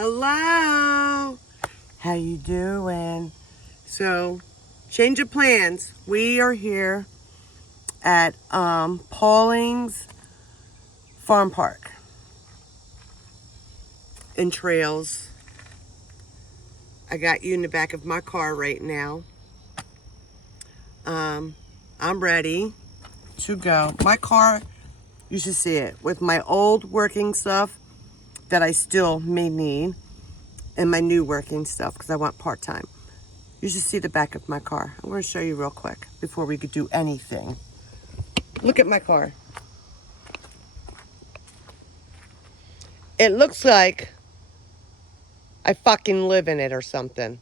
Hello. How you doing? So, change of plans. We are here at Pauling's Farm Park in Trails. I got you in the back of my car right now. I'm ready to go. My car, you should see it, with my old working stuff that I still may need and my new working stuff because I want part-time. You should see the back of my car. I'm going to show you real quick before we could do anything. Look at my car. It looks like I fucking live in it or something.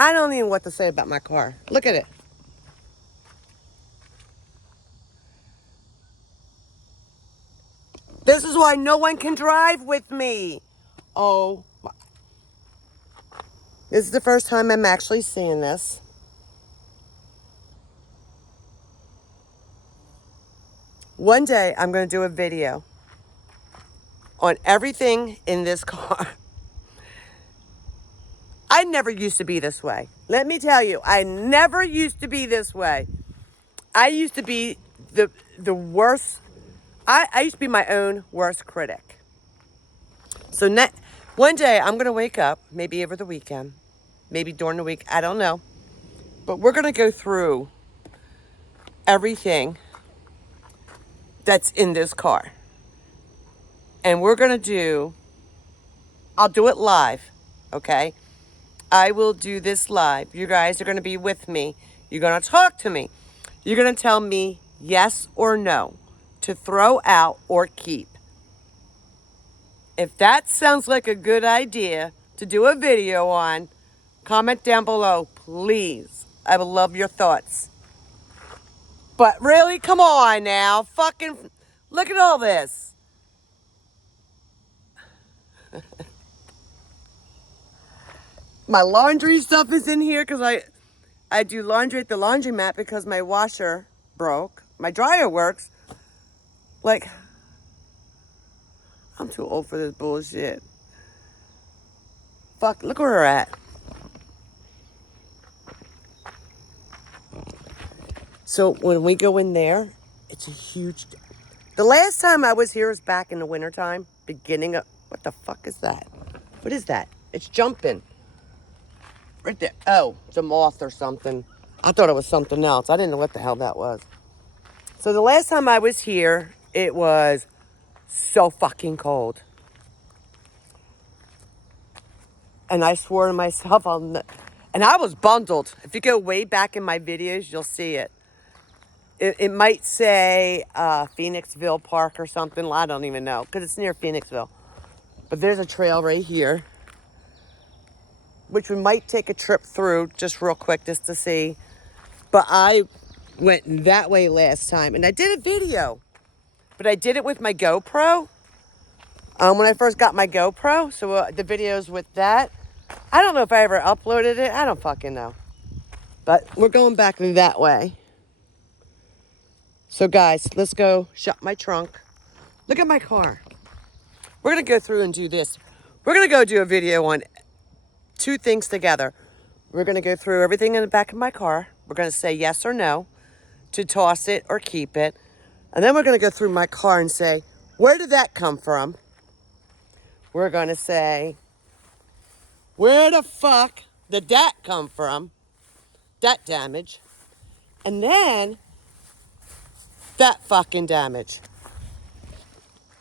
I don't even know what to say about my car. Look at it. This is why no one can drive with me. Oh, this is the first time I'm actually seeing this. One day I'm going to do a video on everything in this car. I never used to be this way. Let me tell you, I never used to be this way. I used to be the worst. I used to be my own worst critic. So one day I'm going to wake up, maybe over the weekend, maybe during the week, I don't know. But we're going to go through everything that's in this car. And we're going to I'll do it live, okay? I will do this live. You guys are going to be with me. You're going to talk to me. You're going to tell me yes or no to throw out or keep. If that sounds like a good idea to do a video on, comment down below, please. I would love your thoughts. But really, come on now. Fucking look at all this. My laundry stuff is in here because I do laundry at the laundromat because my washer broke. My dryer works. Like, I'm too old for this bullshit. Fuck, look where we're at. So when we go in there, it's a huge... The last time I was here was back in the wintertime, beginning of... What the fuck is that? What is that? It's jumping. Right there. Oh, it's a moth or something. I thought it was something else. I didn't know what the hell that was. So the last time I was here, it was so fucking cold. And I swore to myself, and I was bundled. If you go way back in my videos, you'll see it. It might say Phoenixville Park or something. I don't even know, because it's near Phoenixville. But there's a trail right here, which we might take a trip through just real quick just to see. But I went that way last time, and I did a video. But I did it with my GoPro. When I first got my GoPro, so the videos with that. I don't know if I ever uploaded it. I don't fucking know. But we're going back that way. So guys, let's go shut my trunk. Look at my car. We're going to go through and do this. We're going to go do a video on two things together. We're going to go through everything in the back of my car. We're going to say yes or no to toss it or keep it. And then we're going to go through my car and say, where did that come from? We're going to say, where the fuck did that come from? That damage. And then, that fucking damage.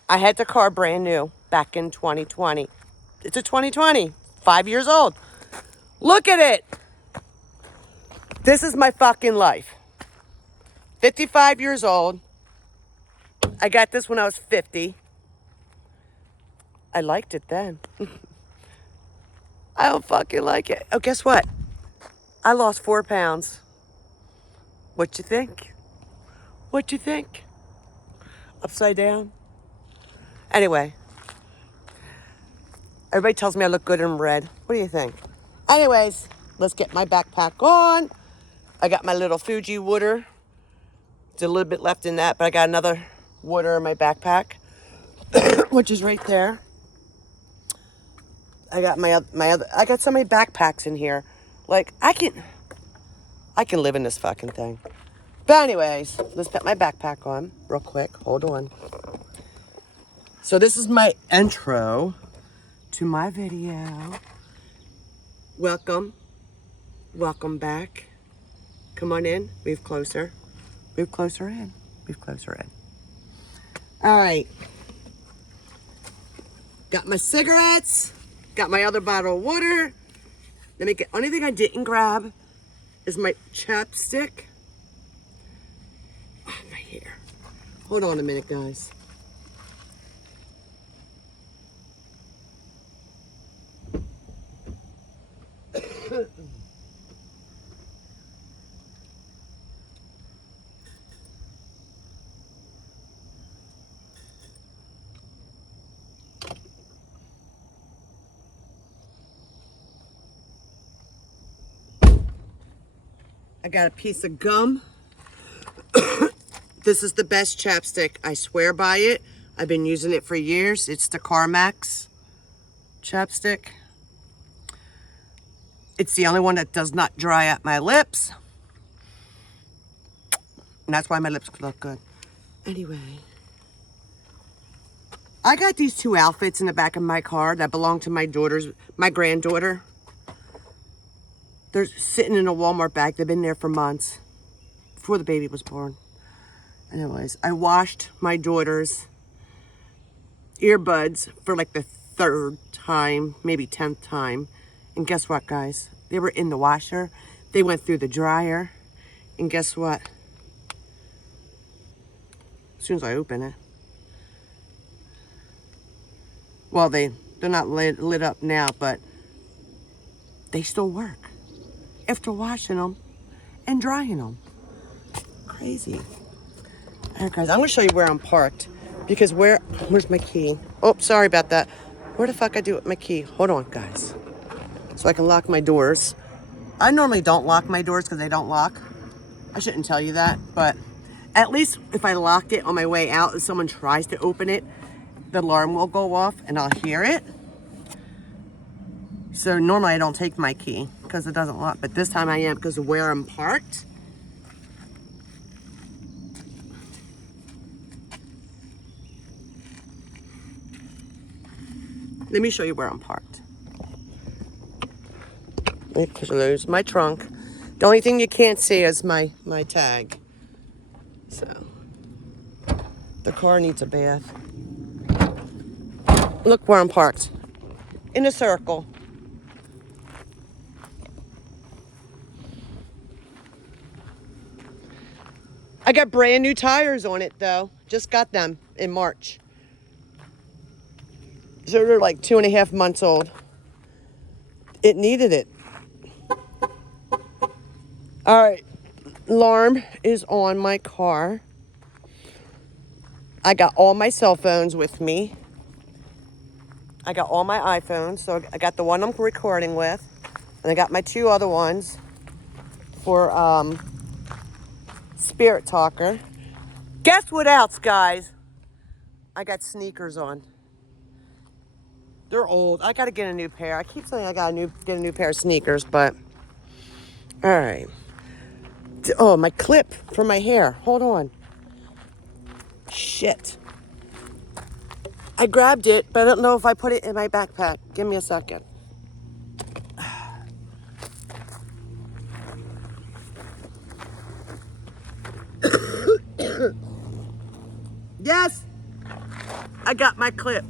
I had the car brand new back in 2020. It's a 2020, 5 years old. Look at it. This is my fucking life. 55 years old. I got this when I was 50. I liked it then. I don't fucking like it. Oh, guess what? I lost 4 pounds. What you think? What you think? Upside down? Anyway. Everybody tells me I look good in red. What do you think? Anyways, let's get my backpack on. I got my little Fuji water There's a little bit left in that, but I got another water in my backpack, which is right there. I got I got so many backpacks in here. Like, I can live in this fucking thing. But anyways, let's put my backpack on real quick. Hold on. So this is my intro to my video. Welcome. Welcome back. Come on in. Move closer. Move closer in. Move closer in. All right. Got my cigarettes. Got my other bottle of water. Let me get, only thing I didn't grab is my chapstick. Oh, my hair. Hold on a minute, guys. I got a piece of gum. This is the best chapstick. I swear by it. I've been using it for years. It's the Carmex chapstick. It's the only one that does not dry out my lips. And that's why my lips look good. Anyway. I got these two outfits in the back of my car that belong to my granddaughter. They're sitting in a Walmart bag. They've been there for months. Before the baby was born. Anyways, I washed my daughter's earbuds for like the 3rd time, maybe 10th time. And guess what, guys? They were in the washer. They went through the dryer. And guess what? As soon as I open it. Well, they're not lit up now, but they still work. After washing them and drying them. Crazy. All right, guys, I'm going to show you where I'm parked. Because where's my key? Oh, sorry about that. Where the fuck I do with my key? Hold on, guys. So I can lock my doors. I normally don't lock my doors because they don't lock. I shouldn't tell you that, but at least if I lock it on my way out and someone tries to open it, the alarm will go off and I'll hear it. So normally I don't take my key because it doesn't lock, but this time I am because of where I'm parked. Let me show you where I'm parked. There's my trunk. The only thing you can't see is my tag. So, the car needs a bath. Look where I'm parked. In a circle. I got brand new tires on it though. Just got them in March. So they're like 2.5 months old. It needed it. All right, alarm is on my car. I got all my cell phones with me. I got all my iPhones. So I got the one I'm recording with. And I got my 2 other ones for Spirit Talker. Guess what else, guys? I got sneakers on. They're old. I gotta get a new pair. I keep saying I gotta get a new pair of sneakers, but all right. Oh, my clip for my hair. Hold on. Shit. I grabbed it, but I don't know if I put it in my backpack. Give me a second. Yes, I got my clip.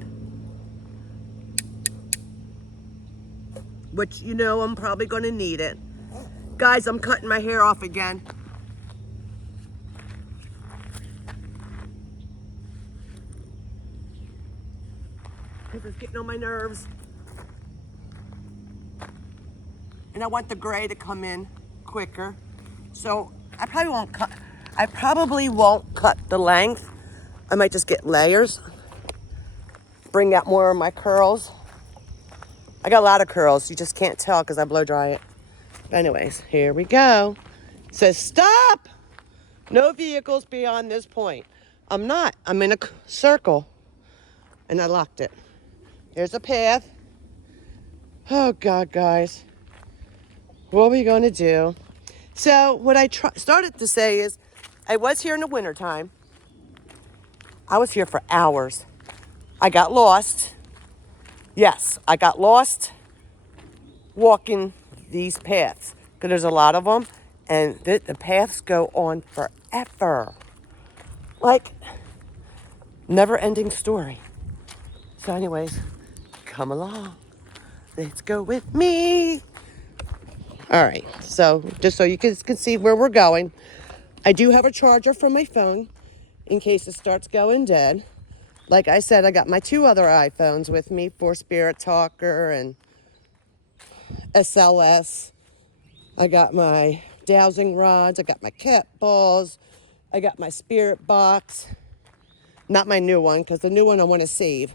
Which, you know, I'm probably gonna need it. Guys, I'm cutting my hair off again. Because it's getting on my nerves. And I want the gray to come in quicker. So I probably won't cut the length. I might just get layers. Bring out more of my curls. I got a lot of curls. You just can't tell because I blow dry it. But anyways, here we go. It says stop. No vehicles beyond this point. I'm not. I'm in a circle. And I locked it. Here's a path. Oh, God, guys. What are we going to do? So what I started to say is I was here in the wintertime. I was here for hours. I got lost. Yes, I got lost walking these paths because there's a lot of them, and the paths go on forever. Like, never-ending story. So anyways, come along. Let's go with me. All right, so just so you can see where we're going, I do have a charger for my phone in case it starts going dead. Like I said, I got my 2 other iPhones with me for Spirit Talker and SLS. I got my dowsing rods. I got my cat balls. I got my spirit box. Not my new one, because the new one I want to save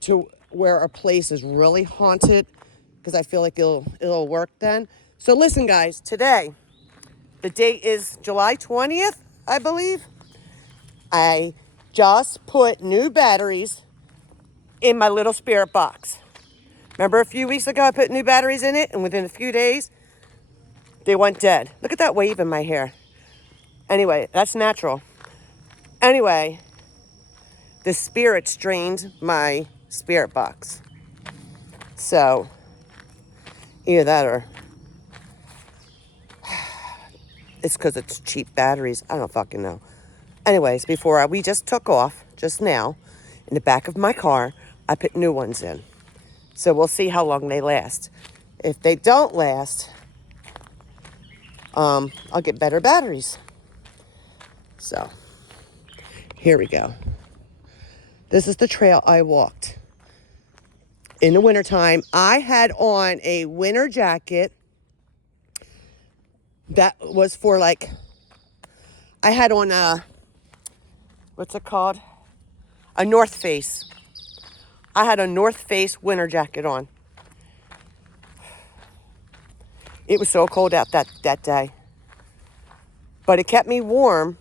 to where a place is really haunted, because I feel like it'll work then. So listen, guys, today, the date is July 20th, I believe. I just put new batteries in my little spirit box. Remember a few weeks ago I put new batteries in it, and within a few days, they went dead. Look at that wave in my hair. Anyway, that's natural. Anyway, the spirits drained my spirit box. So, either that or it's because it's cheap batteries. I don't fucking know. Anyways, we just took off just now in the back of my car. I put new ones in. So we'll see how long they last. If they don't last, I'll get better batteries. So, here we go. This is the trail I walked in the wintertime. I had on a winter jacket that was for like, I had on what's it called? A North Face. I had a North Face winter jacket on. It was so cold out that day. But it kept me warm.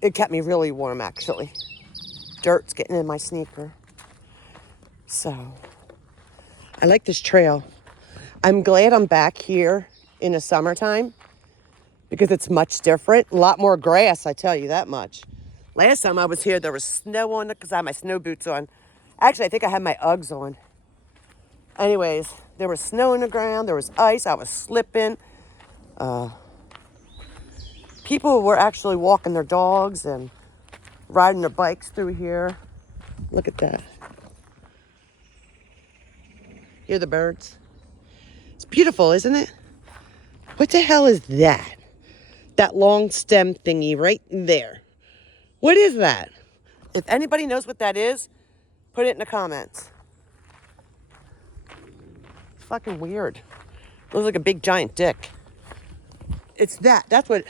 It kept me really warm, actually. Dirt's getting in my sneaker. So, I like this trail. I'm glad I'm back here in the summertime because it's much different. A lot more grass, I tell you that much. Last time I was here, there was snow on it because I had my snow boots on. Actually, I think I had my Uggs on. Anyways, there was snow on the ground. There was ice. I was slipping. People were actually walking their dogs and riding their bikes through here. Look at that. Hear the birds? It's beautiful, isn't it? What the hell is that? That long stem thingy right there. What is that? If anybody knows what that is, put it in the comments. It's fucking weird. It looks like a big giant dick. It's that. That's what.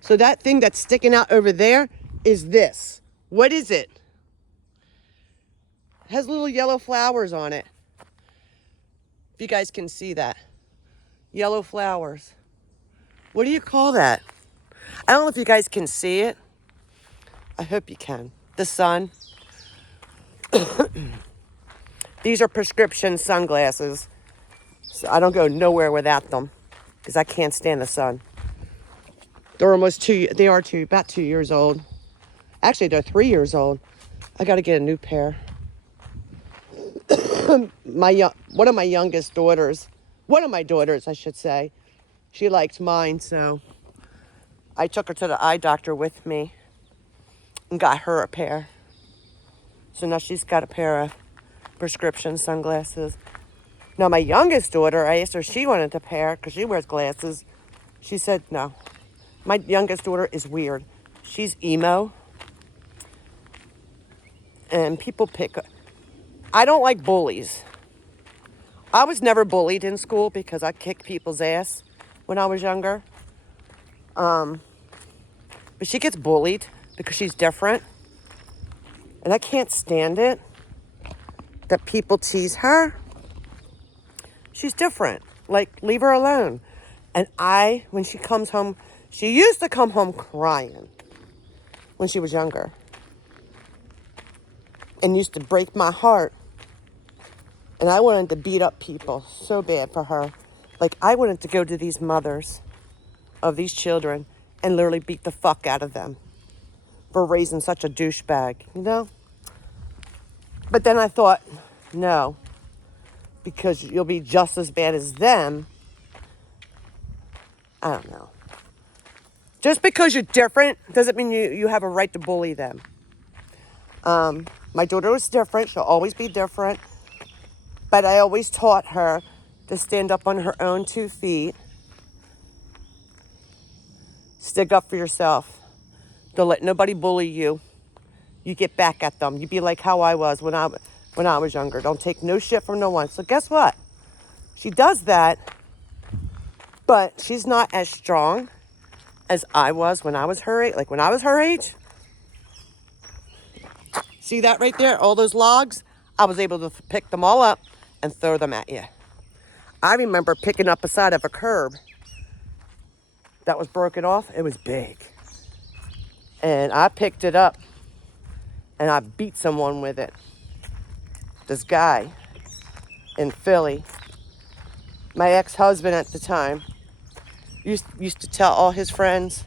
So that thing that's sticking out over there is this. What is it? It has little yellow flowers on it. If you guys can see that. Yellow flowers. What do you call that? I don't know if you guys can see it. I hope you can. The sun. These are prescription sunglasses. So I don't go nowhere without them because I can't stand the sun. They're almost about 2 years old. Actually, they're 3 years old. I got to get a new pair. One of my daughters, I should say, she likes mine, so I took her to the eye doctor with me and got her a pair. So now she's got a pair of prescription sunglasses. Now my youngest daughter, I asked her if she wanted a pair because she wears glasses. She said no. My youngest daughter is weird. She's emo. And people I don't like bullies. I was never bullied in school because I kicked people's ass when I was younger. But she gets bullied because she's different. And I can't stand it that people tease her. She's different. Like, leave her alone. And when she comes home, she used to come home crying when she was younger. And used to break my heart. And I wanted to beat up people so bad for her. Like, I wanted to go to these mothers of these children and literally beat the fuck out of them for raising such a douchebag, you know? But then I thought, no, because you'll be just as bad as them. I don't know. Just because you're different doesn't mean you have a right to bully them. My daughter was different. She'll always be different. But I always taught her to stand up on her own 2 feet. Stick up for yourself. Don't let nobody bully you. You get back at them. You be like how I was when I was younger. Don't take no shit from no one. So guess what? She does that, but she's not as strong as I was when I was her age. Like when I was her age. See that right there? All those logs? I was able to pick them all up and throw them at you. I remember picking up a side of a curb that was broken off. It was big. And I picked it up and I beat someone with it. This guy in Philly, my ex-husband at the time, used to tell all his friends,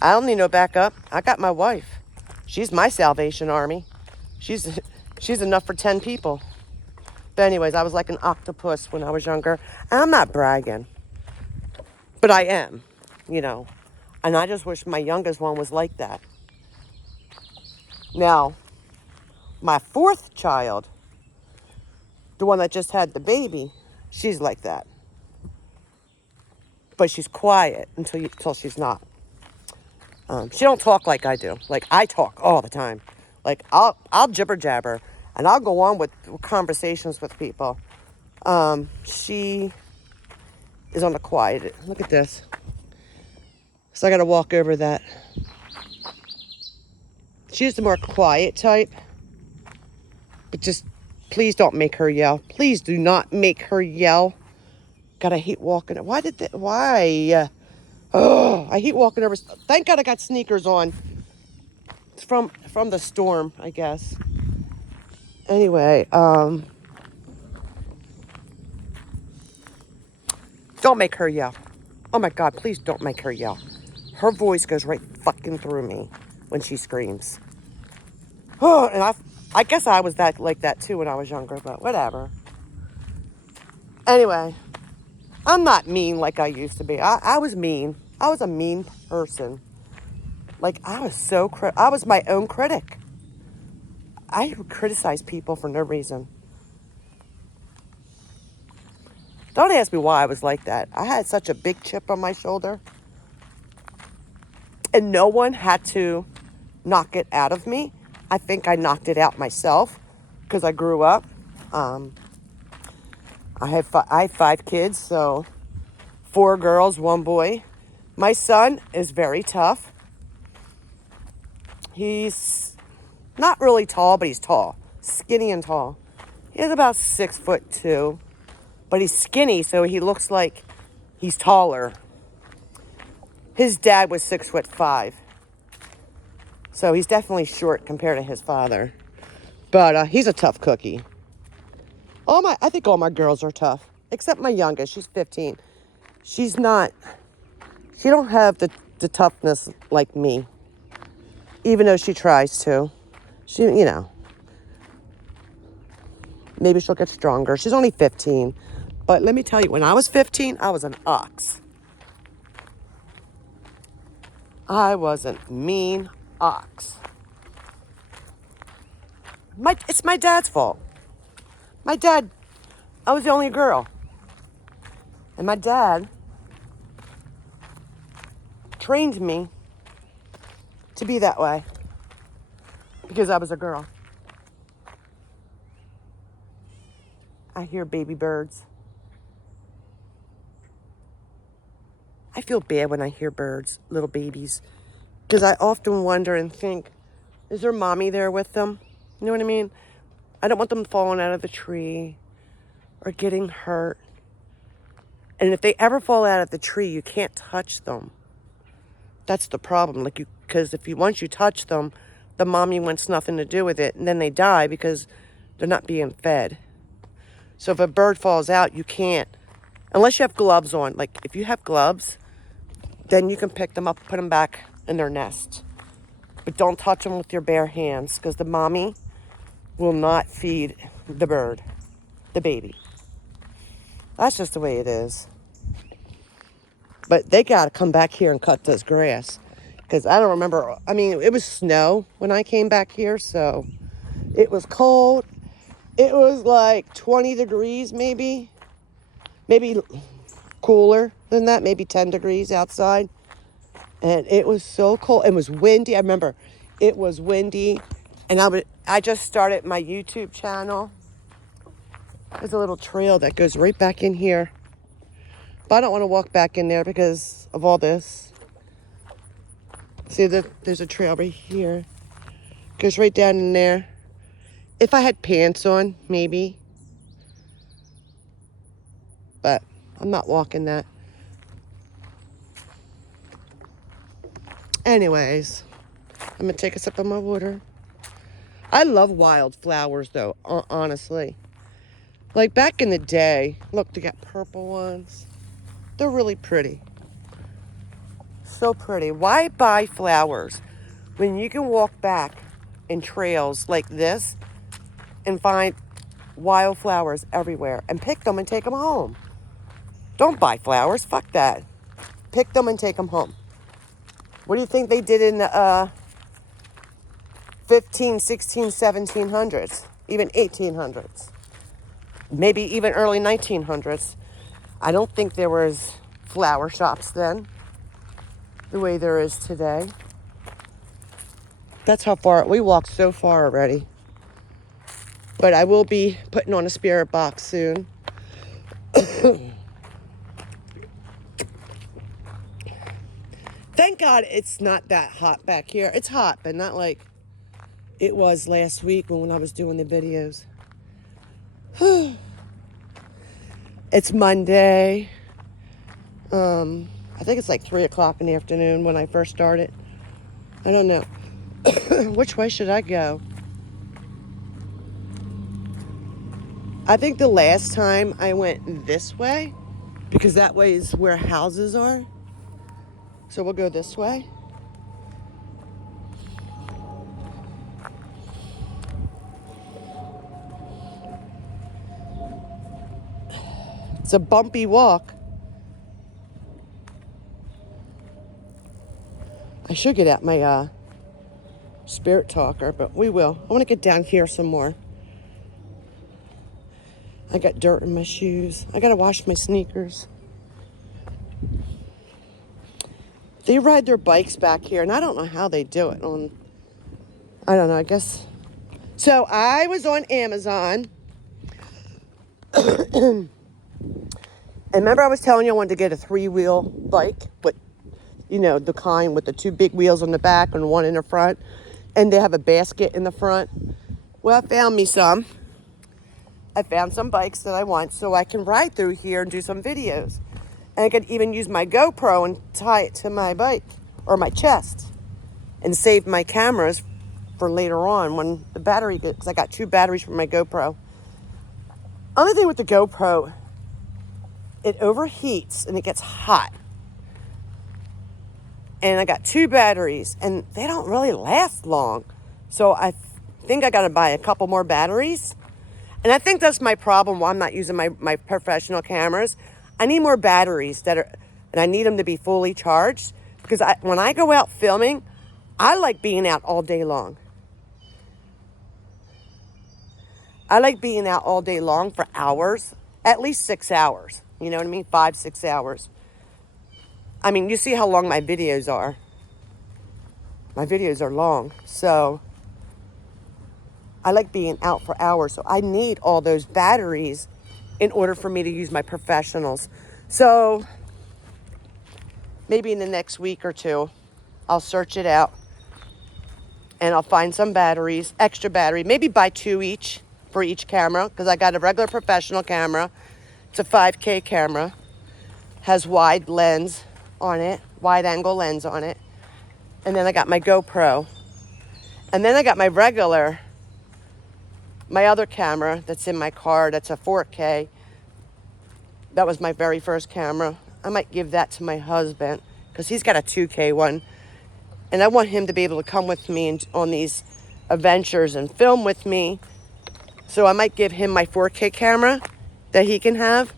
I don't need no backup. I got my wife. She's my Salvation Army. She's enough for 10 people. But anyways, I was like an octopus when I was younger. And I'm not bragging. But I am, you know. And I just wish my youngest one was like that. Now, my 4th child, the one that just had the baby, she's like that. But she's quiet until she's not. She don't talk like I do. Like I talk all the time. Like I'll jibber jabber and I'll go on with conversations with people. She is on the quiet. Look at this. So I got to walk over that. She's the more quiet type. But just please don't make her yell. Please do not make her yell. God, I hate walking. Why? Oh, I hate walking over. Thank God I got sneakers on. It's from the storm, I guess. Anyway, don't make her yell. Oh my God, please don't make her yell. Her voice goes right fucking through me when she screams. Oh, and I guess I was like that too when I was younger, but whatever. Anyway, I'm not mean like I used to be. I was mean. I was a mean person. Like I was my own critic. I would criticize people for no reason. Don't ask me why I was like that. I had such a big chip on my shoulder. And no one had to knock it out of me. I think I knocked it out myself because I grew up. I have 5 kids, so 4 girls, 1 boy. My son is very tough. He's not really tall, but he's tall. Skinny and tall. He's about 6'2", but he's skinny, so he looks like he's taller. His dad was 6'5", so he's definitely short compared to his father. But he's a tough cookie. I think all my girls are tough, except my youngest. She's 15. She don't have the toughness like me, even though she tries to. Maybe she'll get stronger. She's only 15. But let me tell you, when I was 15, I was an ox. I was a mean ox. It's my dad's fault. My dad, I was the only girl. And my dad trained me to be that way because I was a girl. I hear baby birds. I feel bad when I hear birds, little babies, because I often wonder and think, is there mommy there with them? You know what I mean? I don't want them falling out of the tree or getting hurt. And if they ever fall out of the tree, you can't touch them. That's the problem. Because once you touch them, the mommy wants nothing to do with it, and then they die because they're not being fed. So if a bird falls out, you can't, unless you have gloves on. Like if you have gloves, then you can pick them up, put them back in their nest. But don't touch them with your bare hands, because the mommy will not feed the bird, the baby. That's just the way it is. But they got to come back here and cut this grass. Because I don't remember, I mean, it was snow when I came back here, so it was cold. It was like 20 degrees maybe cooler than that, maybe 10 degrees outside. And it was so cold. It was windy. I remember it was windy. And I just started my YouTube channel. There's a little trail that goes right back in here. But I don't want to walk back in there because of all this. See, there's a trail right here. Goes right down in there. If I had pants on, maybe. But I'm not walking that. Anyways, I'm going to take a sip of my water. I love wildflowers, though, honestly. Like back in the day, look, they got purple ones. They're really pretty. So pretty. Why buy flowers when you can walk back in trails like this and find wildflowers everywhere and pick them and take them home? Don't buy flowers. Fuck that. Pick them and take them home. What do you think they did in the 15, 16, 1700s, even 1800s? Maybe even early 1900s. I don't think there was flower shops then the way there is today. That's how far, we walked so far already. But I will be putting on a spirit box soon. Thank God it's not that hot back here. It's hot, but not like it was last week when I was doing the videos. It's Monday. I think it's like 3 o'clock in the afternoon when I first started. I don't know. Which way should I go? I think the last time I went this way, because that way is where houses are. So we'll go this way. It's a bumpy walk. I should get out my spirit talker, but we will. I want to get down here some more. I got dirt in my shoes. I got to wash my sneakers. They ride their bikes back here, and I don't know how they do it. I don't know, I guess. So I was on Amazon. And remember I was telling you I wanted to get a 3-wheel bike, but you know, the kind with the 2 big wheels on the back and 1 in the front, and they have a basket in the front. Well, I found me some. I found some bikes that I want so I can ride through here and do some videos. And I could even use my GoPro and tie it to my bike or my chest and save my cameras for later on when the battery, because I got 2 batteries for my GoPro. Only thing with the GoPro, it overheats and it gets hot. And I got 2 batteries and they don't really last long. So I think I got to buy a couple more batteries. And I think that's my problem why I'm not using my professional cameras. I need more batteries and I need them to be fully charged, because when I go out filming, I like being out all day long. I like being out all day long for hours, at least 6 hours. You know what I mean? 5, 6 hours. I mean, you see how long my videos are. My videos are long, so I like being out for hours. So I need all those batteries in order for me to use my professionals. So maybe in the next week or 2, I'll search it out and I'll find some batteries, extra battery, maybe buy 2 each for each camera, because I got a regular professional camera. It's a 5K camera. Has wide lens on it, wide angle lens on it. And then I got my GoPro. And then I got my other camera that's in my car. That's a 4K. That was my very first camera. I might give that to my husband because he's got a 2K one. And I want him to be able to come with me on these adventures and film with me. So I might give him my 4K camera that he can have.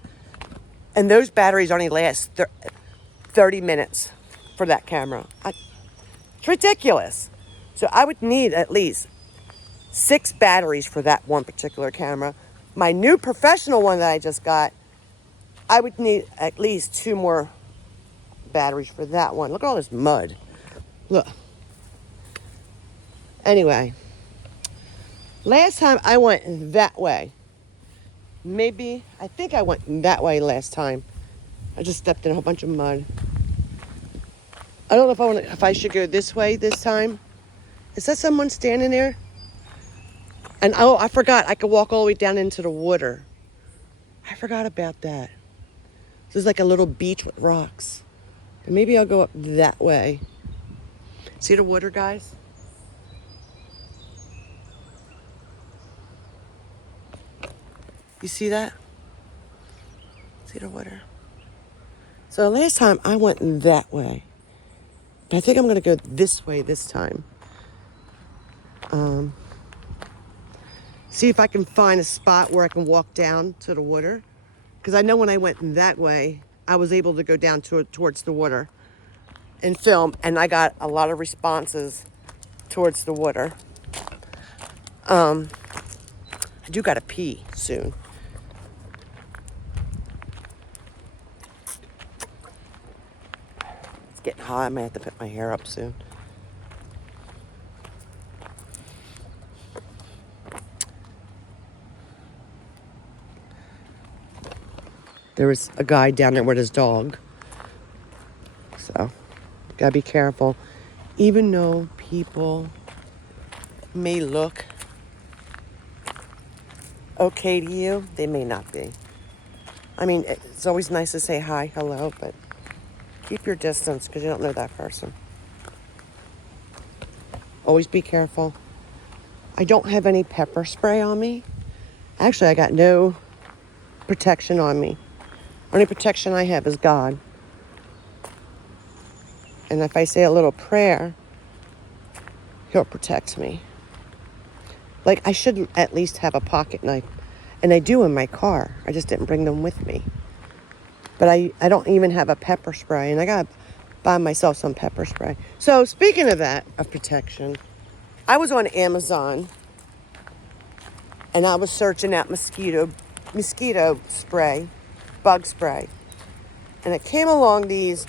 And those batteries only last 30 minutes for that camera. It's ridiculous. So I would need at least 6 batteries for that one particular camera. My new professional one that I just got, I would need at least 2 more batteries for that one. Look at all this mud. Look. Anyway, last time I went that way. I think I went that way last time. I just stepped in a whole bunch of mud. I don't know if I should go this way this time. Is that someone standing there? And oh, I forgot I could walk all the way down into the water. I forgot about that. There's like a little beach with rocks. But maybe I'll go up that way. See the water, guys? You see that? See the water? So last time I went that way. But I think I'm going to go this way this time. See if I can find a spot where I can walk down to the water. Because I know when I went that way, I was able to go down towards the water and film. And I got a lot of responses towards the water. I do got to pee soon. It's getting hot. I might have to put my hair up soon. There was a guy down there with his dog. So, gotta be careful. Even though people may look okay to you, they may not be. I mean, it's always nice to say hi, hello, but keep your distance because you don't know that person. Always be careful. I don't have any pepper spray on me. Actually, I got no protection on me. Only protection I have is God. And if I say a little prayer, He'll protect me. Like, I should at least have a pocket knife. And I do in my car. I just didn't bring them with me. But I don't even have a pepper spray. And I got to buy myself some pepper spray. So, speaking of that, of protection, I was on Amazon. And I was searching out mosquito spray, bug spray. And it came along these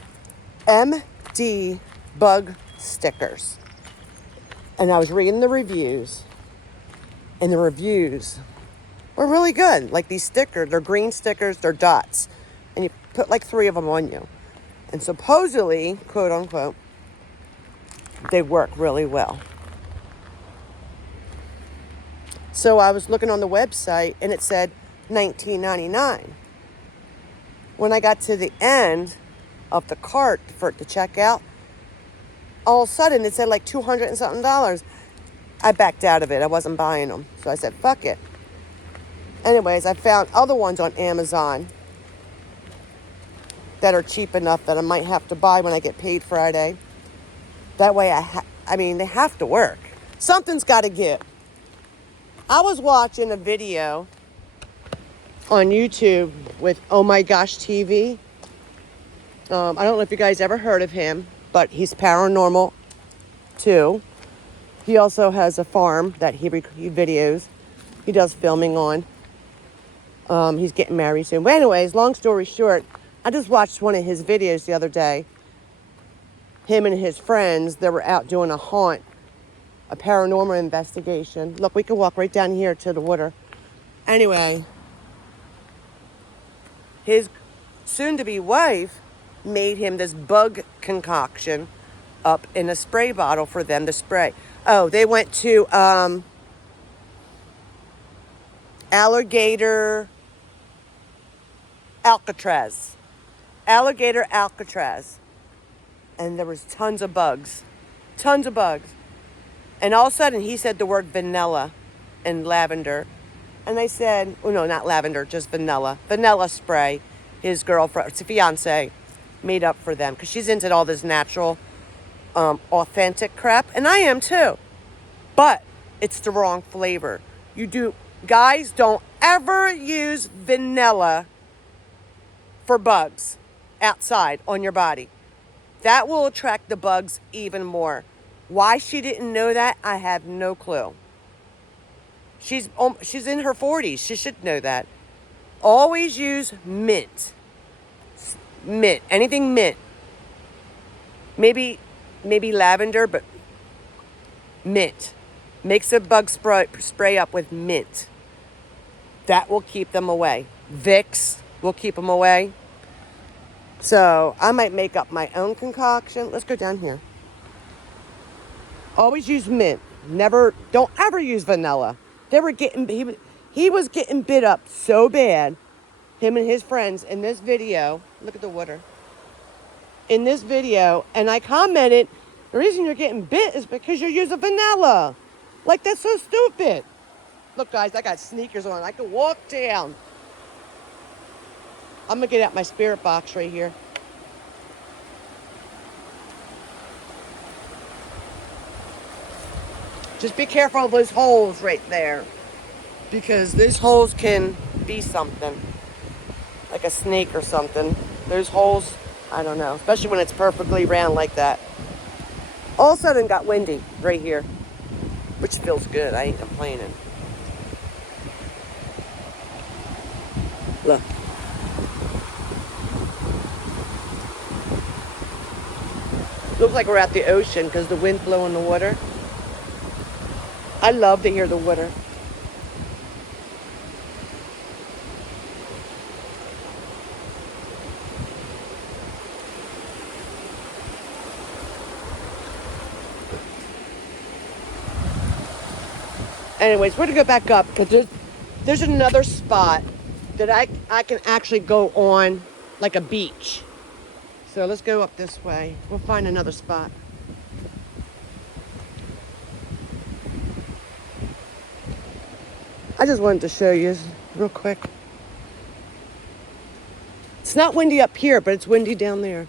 MD bug stickers. And I was reading the reviews. And the reviews were really good. Like these stickers, they're green stickers, they're dots. And you put like 3 of them on you. And supposedly, quote unquote, they work really well. So I was looking on the website and it said $19.99. When I got to the end of the cart for it to check out, all of a sudden it said like $200 and something. I backed out of it. I wasn't buying them. So I said, fuck it. Anyways, I found other ones on Amazon that are cheap enough that I might have to buy when I get paid Friday. That way they have to work. Something's got to give. I was watching a video on YouTube with Oh My Gosh TV. I don't know if you guys ever heard of him, but he's paranormal too. He also has a farm that he videos. He does filming on. He's getting married soon. But anyways, long story short, I just watched one of his videos the other day. Him and his friends, they were out doing a haunt, a paranormal investigation. Look, we can walk right down here to the water. Anyway, his soon-to-be wife made him this bug concoction up in a spray bottle for them to spray. Oh, they went to Alligator Alcatraz. alligator Alcatraz. And there was tons of bugs. Tons of bugs. And all of a sudden, he said the word vanilla and lavender. And I said, oh no, not lavender, just vanilla. Vanilla spray. His girlfriend, his fiance, made up for them. Because she's into all this natural, authentic crap. And I am too. But it's the wrong flavor. Guys, don't ever use vanilla for bugs outside on your body. That will attract the bugs even more. Why she didn't know that, I have no clue. She's in her 40s. She should know that. Always use mint. Mint. Anything mint. Maybe lavender, but mint. Mix a bug spray up with mint. That will keep them away. Vicks will keep them away. So I might make up my own concoction. Let's go down here. Always use mint. Don't ever use vanilla. He was getting bit up so bad, him and his friends, in this video. Look at the water. In this video, and I commented, the reason you're getting bit is because you're using vanilla. Like, that's so stupid. Look, guys, I got sneakers on. I can walk down. I'm going to get out my spirit box right here. Just be careful of those holes right there. Because those holes can be something. Like a snake or something. Those holes, I don't know. Especially when it's perfectly round like that. All of a sudden got windy right here. Which feels good. I ain't complaining. Look. Looks like we're at the ocean because the wind blowing the water. I love to hear the water. Anyways, we're going to go back up because there's another spot that I can actually go on like a beach. So let's go up this way. We'll find another spot. I just wanted to show you real quick. It's not windy up here, but it's windy down there.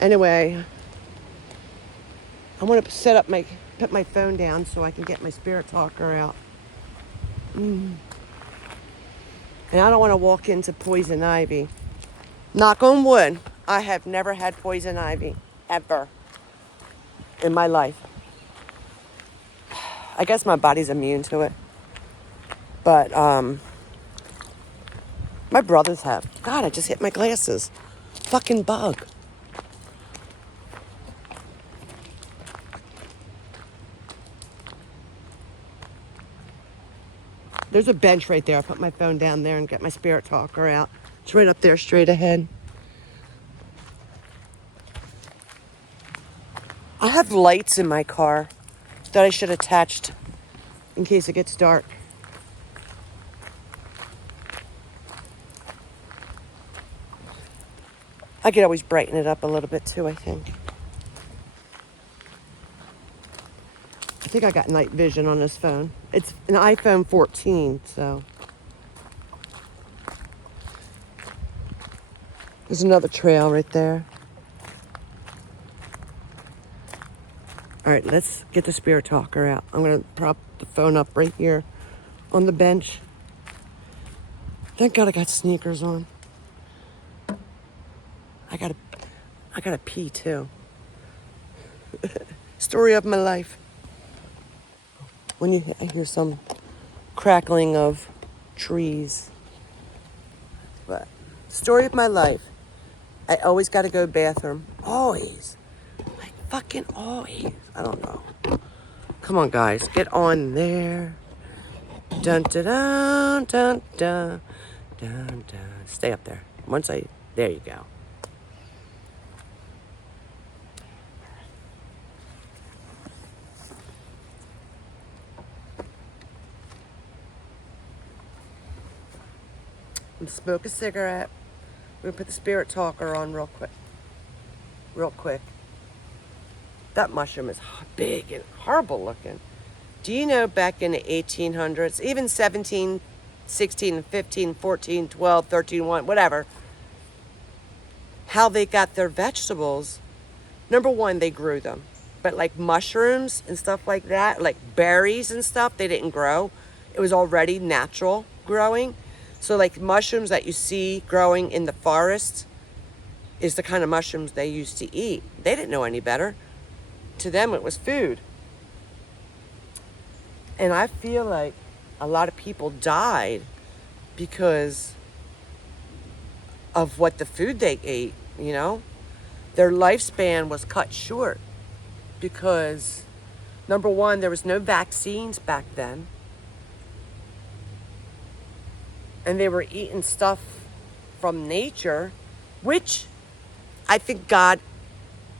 Anyway, I want to put my phone down so I can get my spirit talker out. And I don't want to walk into poison ivy. Knock on wood, I have never had poison ivy, ever, in my life. I guess my body's immune to it. But, my brothers have. God, I just hit my glasses. Fucking bug. There's a bench right there. I put my phone down there and get my spirit talker out. It's right up there, straight ahead. I have lights in my car that I should attach in case it gets dark. I could always brighten it up a little bit too, I think. I think I got night vision on this phone. It's an iPhone 14, so. There's another trail right there. All right, let's get the spirit talker out. I'm gonna prop the phone up right here on the bench. Thank God I got sneakers on. I gotta pee too. Story of my life. When you hear some crackling of trees. But story of my life. I always gotta go to the bathroom. Always. Like fucking always. I don't know. Come on guys, get on there. Dun dun dun dun dun dun dun. Stay up there. There you go. I'm smoke a cigarette. We're gonna put the spirit talker on real quick. Real quick. That mushroom is big and horrible looking. Do you know back in the 1800s, even 17, 16, 15, 14, 12, 13, 1, whatever, how they got their vegetables? Number one, they grew them. But like mushrooms and stuff like that, like berries and stuff, they didn't grow. It was already natural growing. So like mushrooms that you see growing in the forest is the kind of mushrooms they used to eat. They didn't know any better. To them, it was food. And I feel like a lot of people died because of what the food they ate, you know? Their lifespan was cut short because, number one, there was no vaccines back then. And they were eating stuff from nature, which I think God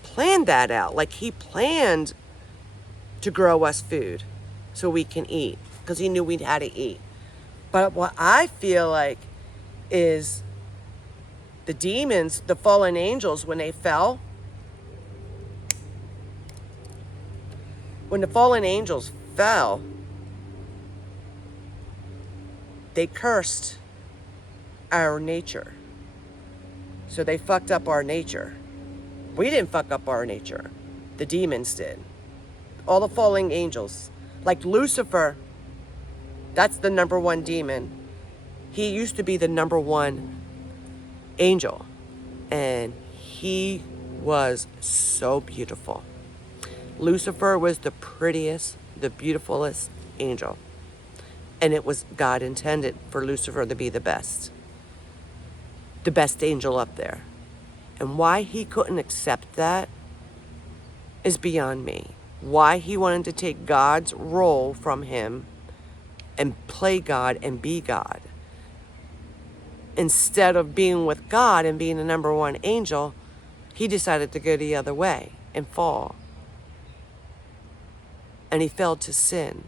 planned that out. Like he planned to grow us food so we can eat because he knew we'd had to eat. But what I feel like is the demons, the fallen angels, when they fell, when the fallen angels fell, they cursed our nature. So they fucked up our nature. We didn't fuck up our nature. The demons did. All the fallen angels. Like Lucifer, that's the number one demon. He used to be the number one angel. And he was so beautiful. Lucifer was the prettiest, the beautifulest angel. And it was God intended for Lucifer to be the best angel up there. And why he couldn't accept that is beyond me. Why he wanted to take God's role from him and play God and be God. Instead of being with God and being the number one angel, he decided to go the other way and fall. And he fell to sin.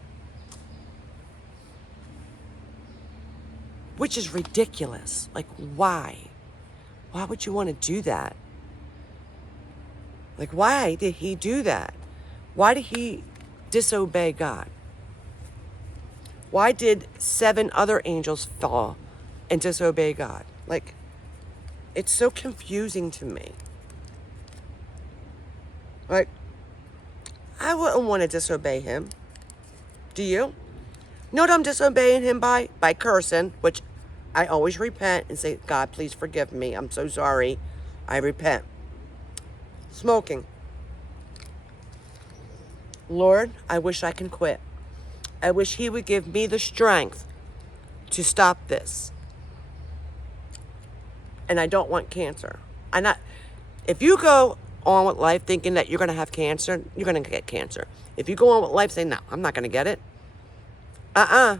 Which is ridiculous. Like, why? Why would you want to do that? Like, why did he do that? Why did he disobey God? Why did 7 other angels fall and disobey God? Like, it's so confusing to me. Like, I wouldn't want to disobey him. Do you? You know what I'm disobeying him by? By cursing, which I always repent and say, God, please forgive me. I'm so sorry. I repent. Smoking. Lord, I wish I can quit. I wish he would give me the strength to stop this. And I don't want cancer. If you go on with life thinking that you're going to have cancer, you're going to get cancer. If you go on with life saying, no, I'm not going to get it. I'll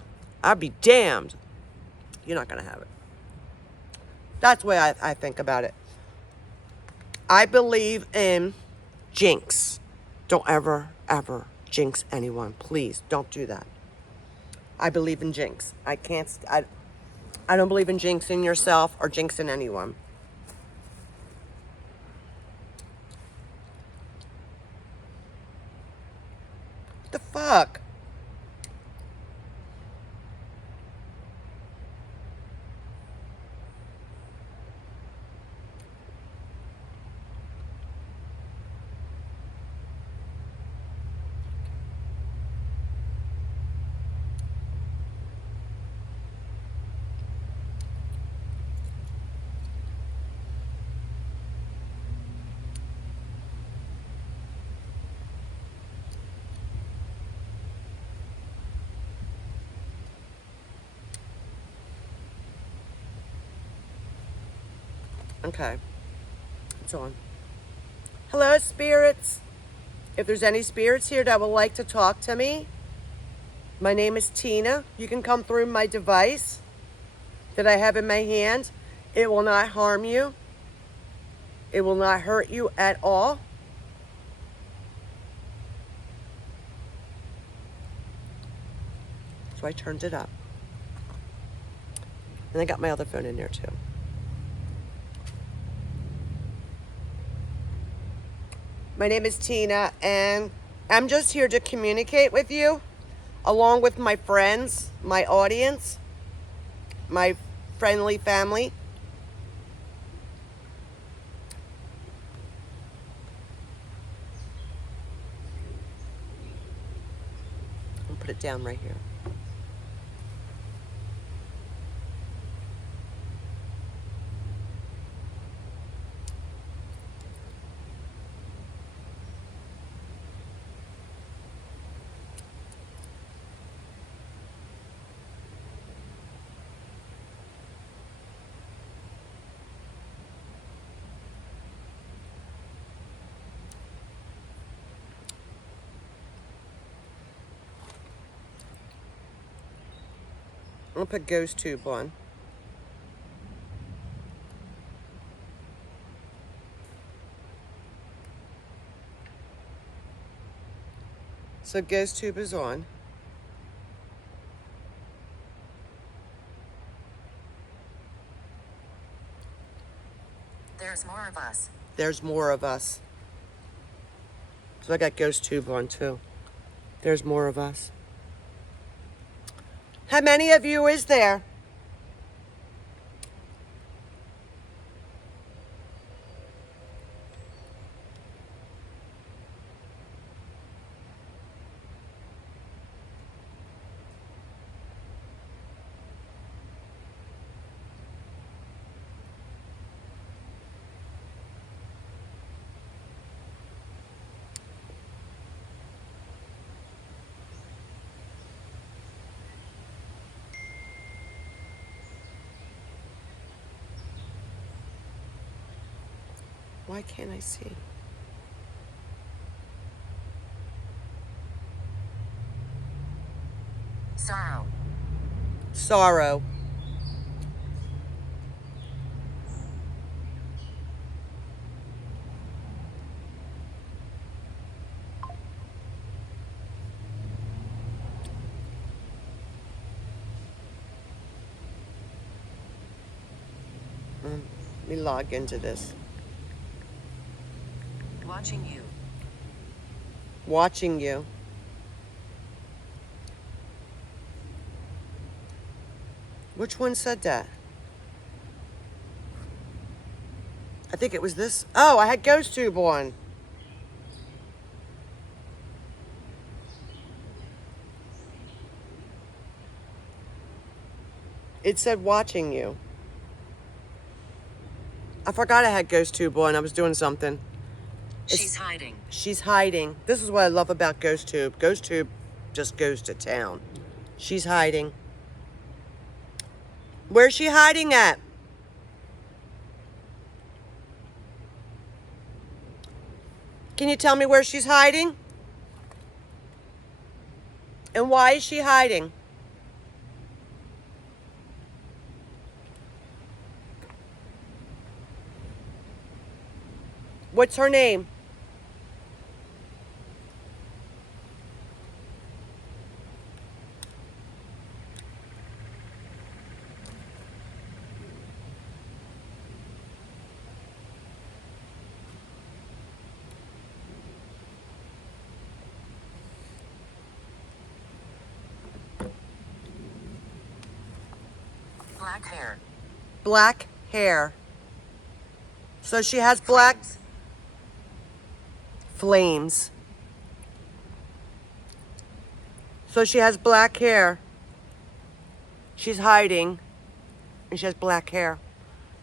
be damned. You're not going to have it. That's the way I think about it. I believe in jinx. Don't ever, ever jinx anyone. Please don't do that. I believe in jinx. I don't believe in jinxing yourself or jinxing anyone. What the fuck? Okay. It's on. Hello, spirits. If there's any spirits here that would like to talk to me, my name is Tina. You can come through my device that I have in my hand. It will not harm you. It will not hurt you at all. So I turned it up. And I got my other phone in there too. My name is Tina, and I'm just here to communicate with you, along with my friends, my audience, my friendly family. I'll put it down right here. I'm gonna put Ghost Tube on. So Ghost Tube is on. There's more of us. There's more of us. So I got Ghost Tube on too. There's more of us. How many of you is there? Why can't I see? Sorrow. Sorrow. Let me log into this. Watching you. Watching you. Which one said that? I think it was this. Oh, I had Ghost Tube on. It said watching you. I forgot I had Ghost Tube on. I was doing something. She's hiding. She's hiding. This is what I love about Ghost Tube. Ghost Tube just goes to town. She's hiding. Where's she hiding at? Can you tell me where she's hiding? And why is she hiding? What's her name? Black hair. Black hair. So she has black flames. So she has black hair. She's hiding. And she has black hair.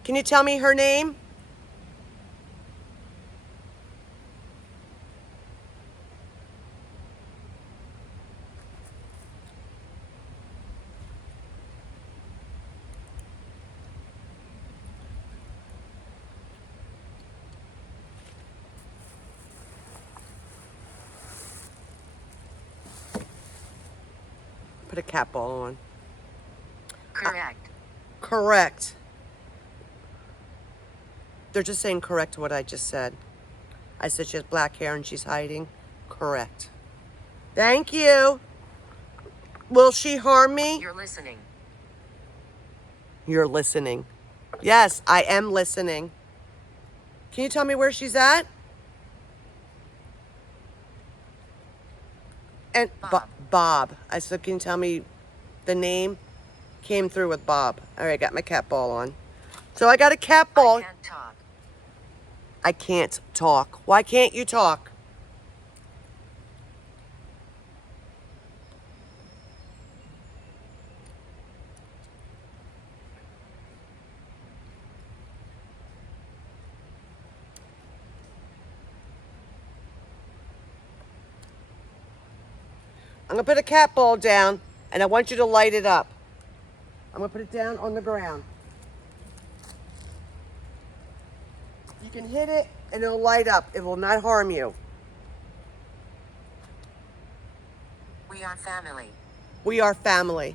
Can you tell me her name? Put a cat ball on. Correct. Correct. They're just saying correct to what I just said. I said she has black hair and she's hiding. Correct. Thank you. Will she harm me? You're listening. You're listening. Yes, I am listening. Can you tell me where she's at? And Bob. I said, can you tell me the name? Came through with Bob. All right, got my cat ball on. So I got a cat ball. I can't talk. I can't talk. Why can't you talk? I'm going to put a cat ball down, and I want you to light it up. I'm going to put it down on the ground. You can hit it, and it'll light up. It will not harm you. We are family. We are family.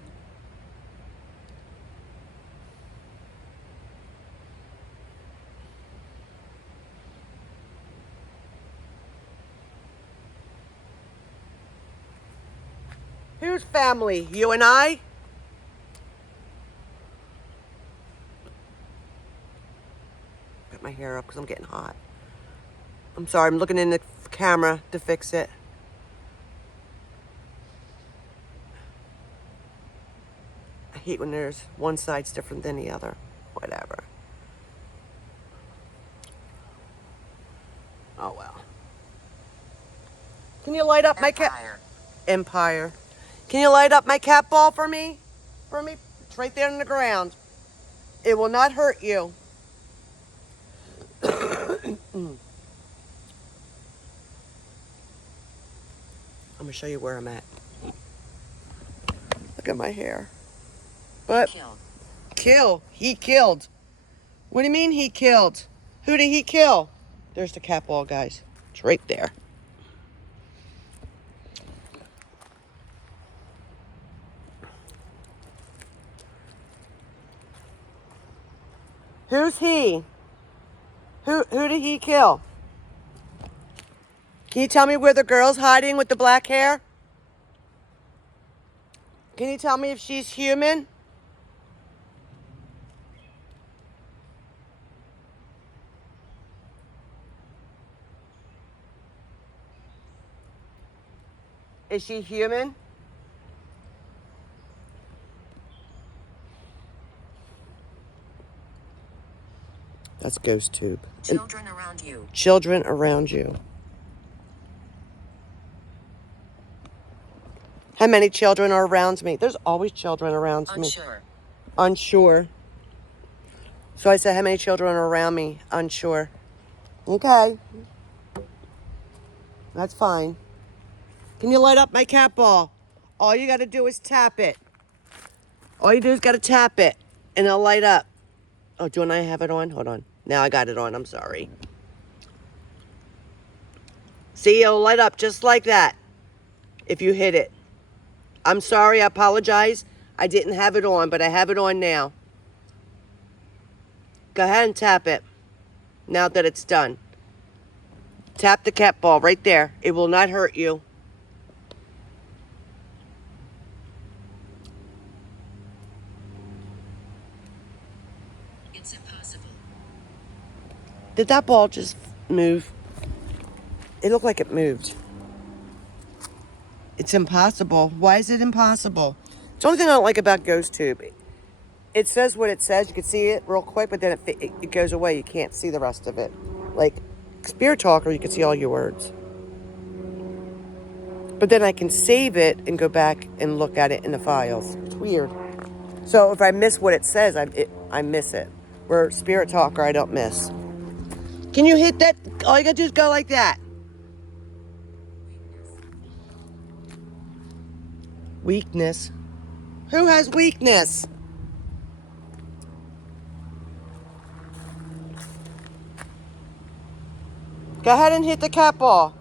Who's family? You and I? Put my hair up because I'm getting hot. I'm sorry, I'm looking in the camera to fix it. I hate when there's one side's different than the other. Whatever. Oh well. Can you light up my cat? Empire. Can you light up my cat ball for me? For me? It's right there on the ground. It will not hurt you. I'm gonna show you where I'm at. Look at my hair. But kill. He killed. What do you mean he killed? Who did he kill? There's the cat ball, guys. It's right there. Who's he? Who did he kill? Can you tell me where the girl's hiding with the black hair? Can you tell me if she's human? Is she human? That's Ghost Tube. Children around you. Children around you. How many children are around me? There's always children around me. Unsure. Unsure. So I said, how many children are around me? Unsure. Okay. That's fine. Can you light up my cat ball? All you got to do is tap it. All you do is got to tap it, and it'll light up. Oh, don't I have it on? Hold on. Now I got it on. I'm sorry. See, it'll light up just like that if you hit it. I'm sorry. I apologize. I didn't have it on, but I have it on now. Go ahead and tap it now that it's done. Tap the cat ball right there. It will not hurt you. It's impossible. Did that ball just move? It looked like it moved. It's impossible. Why is it impossible? It's the only thing I don't like about Ghost Tube. It says what it says. You can see it real quick, but then it goes away. You can't see the rest of it. Like Spirit Talker, you can see all your words. But then I can save it and go back and look at it in the files. It's weird. So if I miss what it says, I miss it. Where Spirit Talker, I don't miss. Can you hit that? All you gotta do is go like that. Weakness. Who has weakness? Go ahead and hit the cat ball.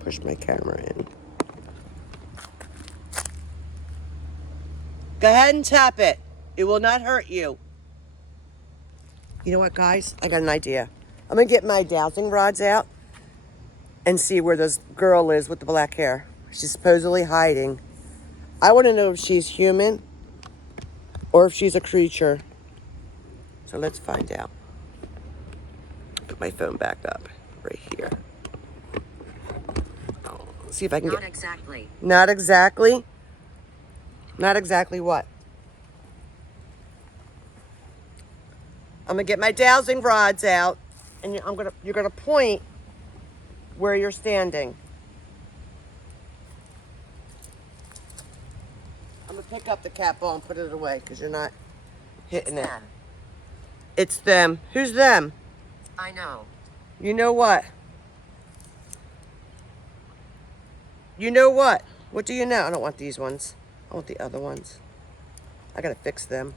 Push my camera in. Go ahead and tap it. It will not hurt you. You know what, guys? I got an idea. I'm going to get my dowsing rods out and see where this girl is with the black hair. She's supposedly hiding. I want to know if she's human or if she's a creature. So let's find out. Put my phone back up right here. Oh, see if I can Not get... exactly. Not exactly? Not exactly what? I'm going to get my dowsing rods out, and you're going to point where you're standing. I'm going to pick up the cat ball and put it away because you're not hitting it. Them. It's them. Who's them? I know. You know what? You know what? What do you know? I don't want these ones. I want the other ones. I gotta fix them.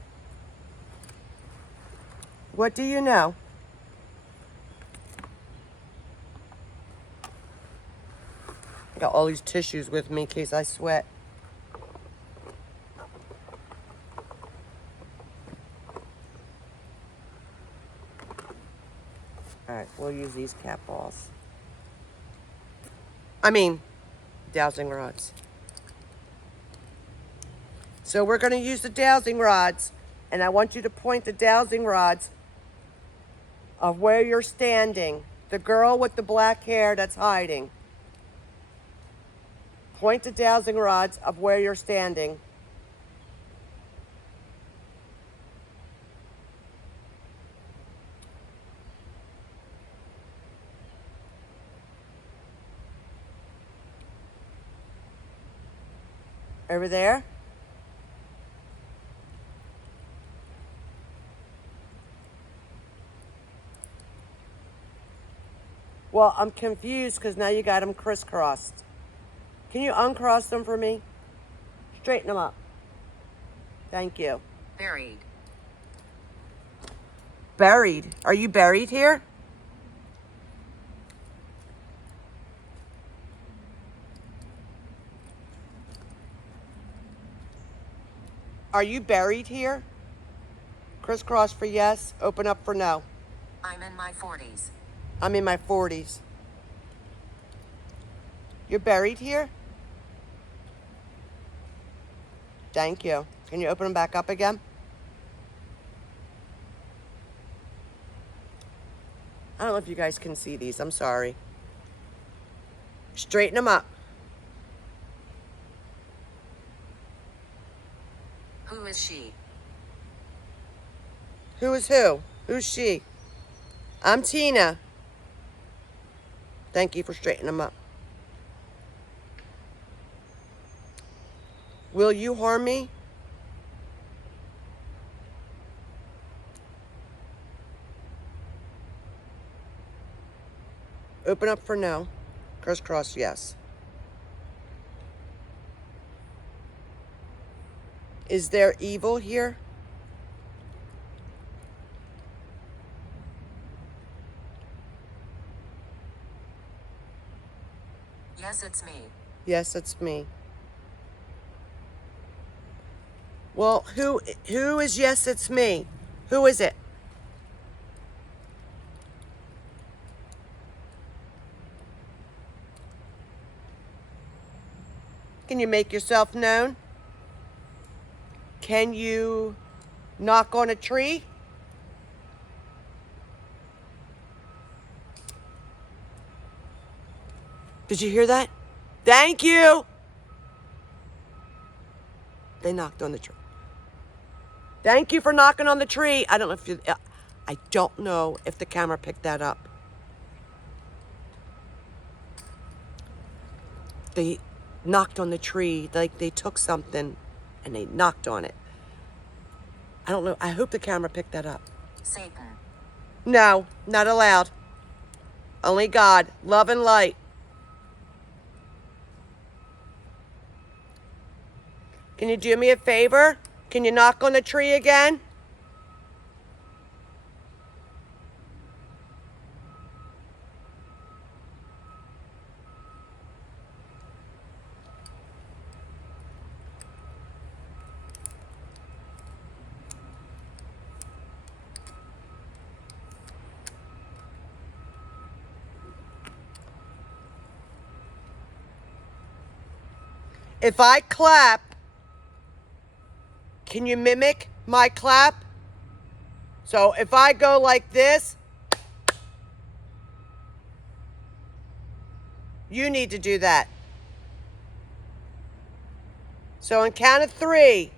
What do you know? I got all these tissues with me in case I sweat. Alright, we'll use these cat balls. I mean, dowsing rods. So we're going to use the dowsing rods, and I want you to point the dowsing rods of where you're standing. The girl with the black hair that's hiding. Point the dowsing rods of where you're standing. Over there? Well, I'm confused because now you got them crisscrossed. Can you uncross them for me? Straighten them up. Thank you. Buried. Buried. Are you buried here? Are you buried here? Crisscross for yes, open up for no. I'm in my 40s. I'm in my 40s. You're buried here? Thank you. Can you open them back up again? I don't know if you guys can see these. I'm sorry. Straighten them up. Who is she? Who is who? Who's she? I'm Tina. Thank you for straightening them up. Will you harm me? Open up for no. Crisscross, yes. Is there evil here? Yes, it's me. Yes, it's me. Well, who is yes, it's me? Who is it? Can you make yourself known? Can you knock on a tree? Did you hear that? Thank you. They knocked on the tree. Thank you for knocking on the tree. I don't know if the camera picked that up. They knocked on the tree, like they took something and they knocked on it. I don't know. I hope the camera picked that up. Satan. No, not allowed. Only God, love and light. Can you do me a favor? Can you knock on the tree again? if I clap, can you mimic my clap? So if I go like this, you need to do that. So on count of 3,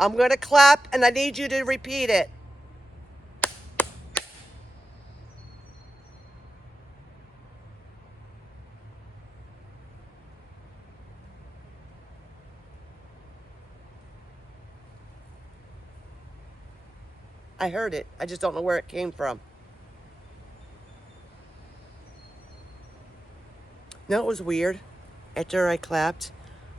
I'm going to clap and I need you to repeat it. I heard it. I just don't know where it came from. No, it was weird. After I clapped,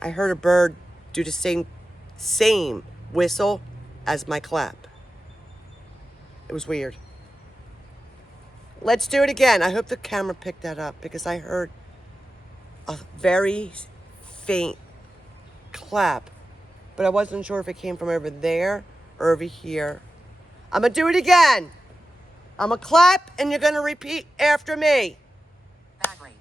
I heard a bird do the same whistle as my clap. It was weird. Let's do it again. I hope the camera picked that up because I heard a very faint clap, but I wasn't sure if it came from over there or over here. I'm gonna do it again. I'm gonna clap and you're gonna repeat after me. Bagley.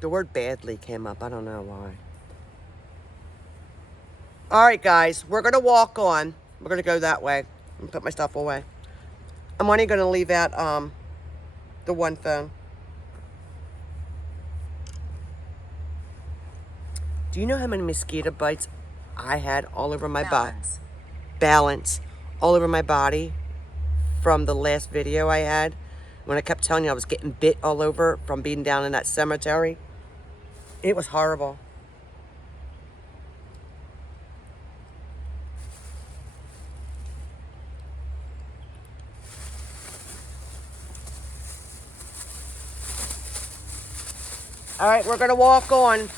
The word badly came up. I don't know why. All right, guys, we're gonna walk on. We're gonna go that way and put my stuff away. I'm only gonna leave out the one phone. Do you know how many mosquito bites I had all over my body? Balance. All over my body from the last video I had when I kept telling you I was getting bit all over from being down in that cemetery. It was horrible. All right, we're gonna walk on.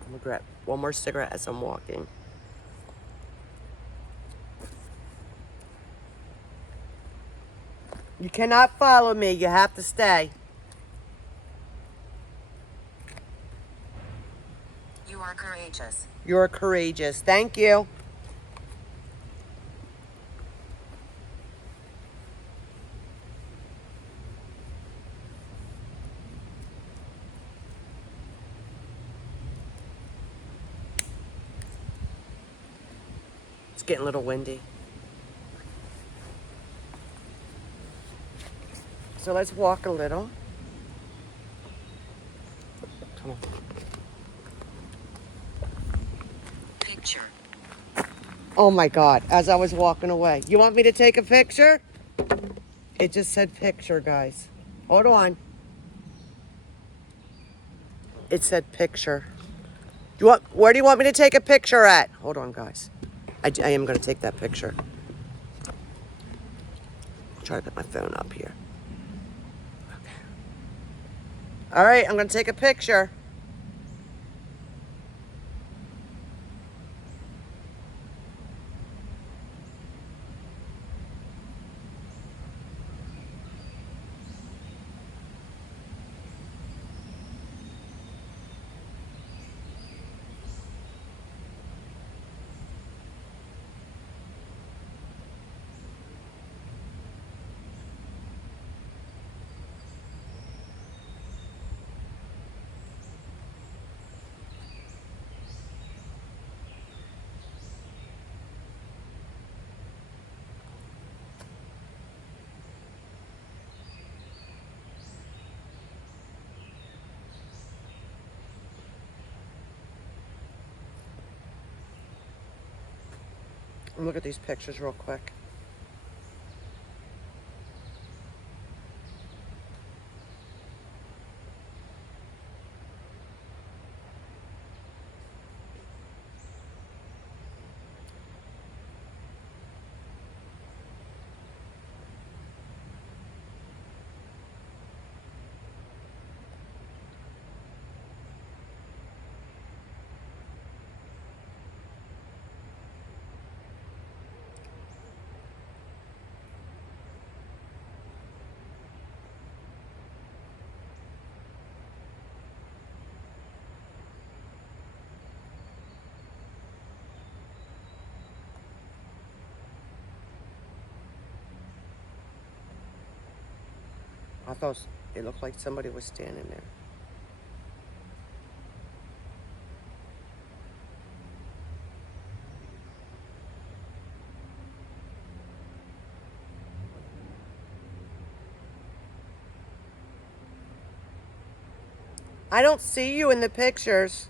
I'm gonna grab one more cigarette as I'm walking. You cannot follow me. You have to stay. You are courageous. You're courageous. Thank you. It's getting a little windy. So let's walk a little. Come on. Picture. Oh my God, as I was walking away. You want me to take a picture? It just said picture, guys. Hold on. It said picture. Where do you want me to take a picture at? Hold on, guys. I am going to take that picture. I'll try to put my phone up here. Okay. All right, I'm going to take a picture. Look at these pictures real quick. I thought it looked like somebody was standing there. I don't see you in the pictures.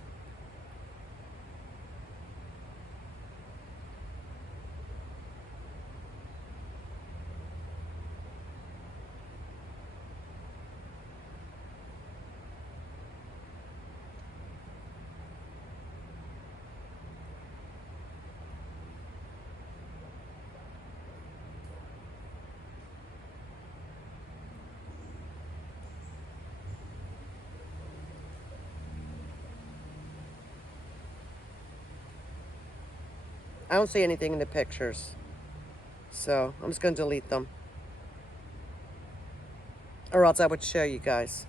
I don't see anything in the pictures. So I'm just going to delete them. Or else I would show you guys.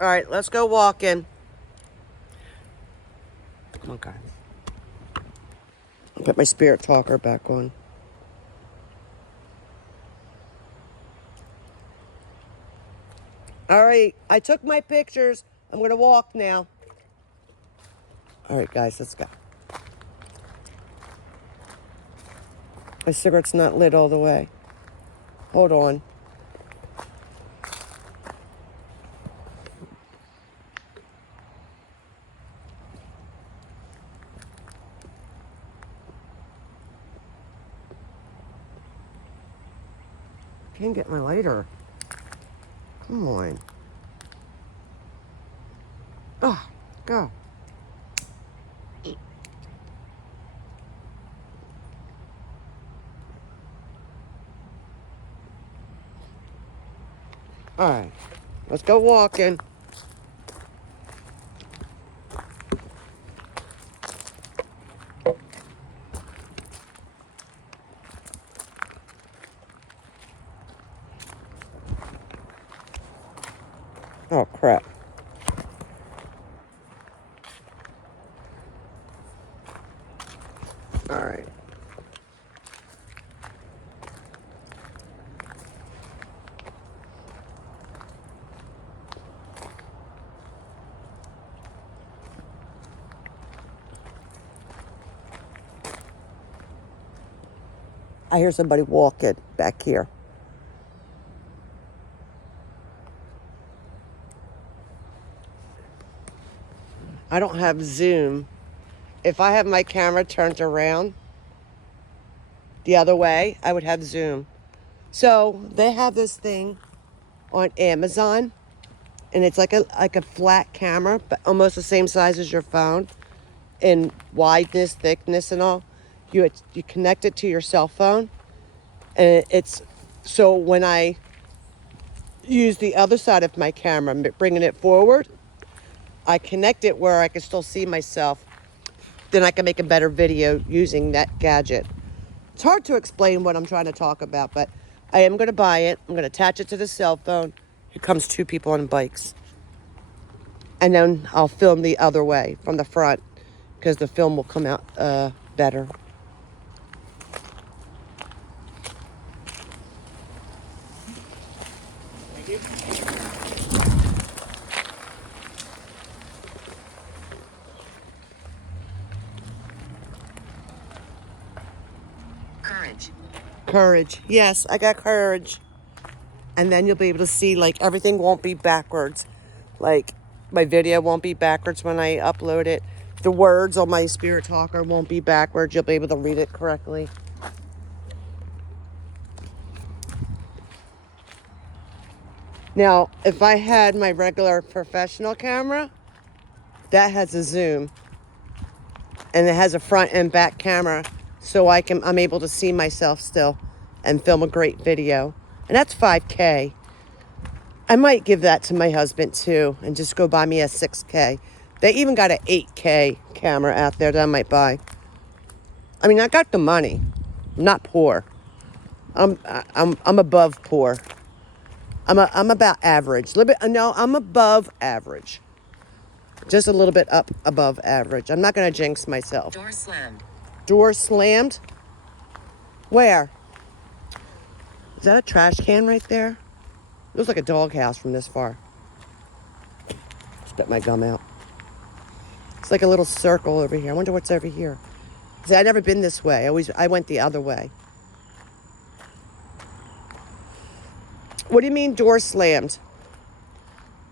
All right, let's go walking. Come on, guys. I'll put my spirit talker back on. All right, I took my pictures. I'm going to walk now. All right, guys, let's go. My cigarette's not lit all the way. Hold on. Can't get my lighter. Come on. Oh, go. All right, let's go walking. Oh, crap. All right. I hear somebody walking back here. I don't have zoom. If I have my camera turned around the other way, I would have zoom. So they have this thing on Amazon, and it's like a flat camera, but almost the same size as your phone in wideness, thickness, and all. You connect it to your cell phone, and it's so when I use the other side of my camera, bringing it forward, I connect it where I can still see myself. Then I can make a better video using that gadget. It's hard to explain what I'm trying to talk about, but I am going to buy it. I'm going to attach it to the cell phone. Here comes two people on bikes. And then I'll film the other way from the front because the film will come out better. Thank you. Courage. Courage. Yes, I got courage. And then you'll be able to see, like, everything won't be backwards. Like, my video won't be backwards when I upload it. The words on my Spirit Talker won't be backwards. You'll be able to read it correctly. Now, if I had my regular professional camera, that has a zoom. And it has a front and back camera, so I'm able to see myself still and film a great video. And that's 5K. I might give that to my husband too and just go buy me a 6K. They even got an 8K camera out there that I might buy. I mean, I got the money. I'm not poor. I'm above poor. I'm about average. No, I'm above average. Just a little bit up above average. I'm not going to jinx myself. Door slammed. Door slammed? Where? Is that a trash can right there? It looks like a doghouse from this far. Spit my gum out. It's like a little circle over here. I wonder what's over here. See, I've never been this way. I went the other way. What do you mean door slammed?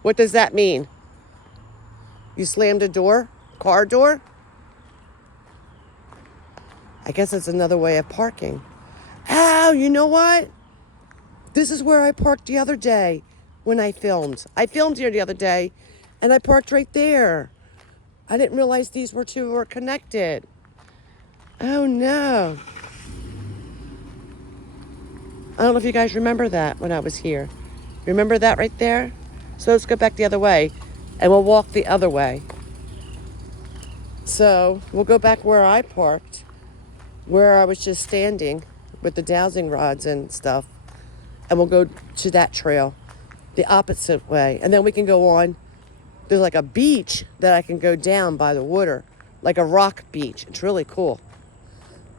What does that mean? You slammed a door? Car door? I guess it's another way of parking. Oh, you know what? This is where I parked the other day when I filmed. I filmed here the other day, and I parked right there. I didn't realize these two were connected. Oh, no. I don't know if you guys remember that when I was here. Remember that right there? So let's go back the other way, and we'll walk the other way. So we'll go back where I parked, where I was just standing with the dowsing rods and stuff, and we'll go to that trail the opposite way. And then we can go on. There's like a beach that I can go down by the water, like a rock beach. It's really cool.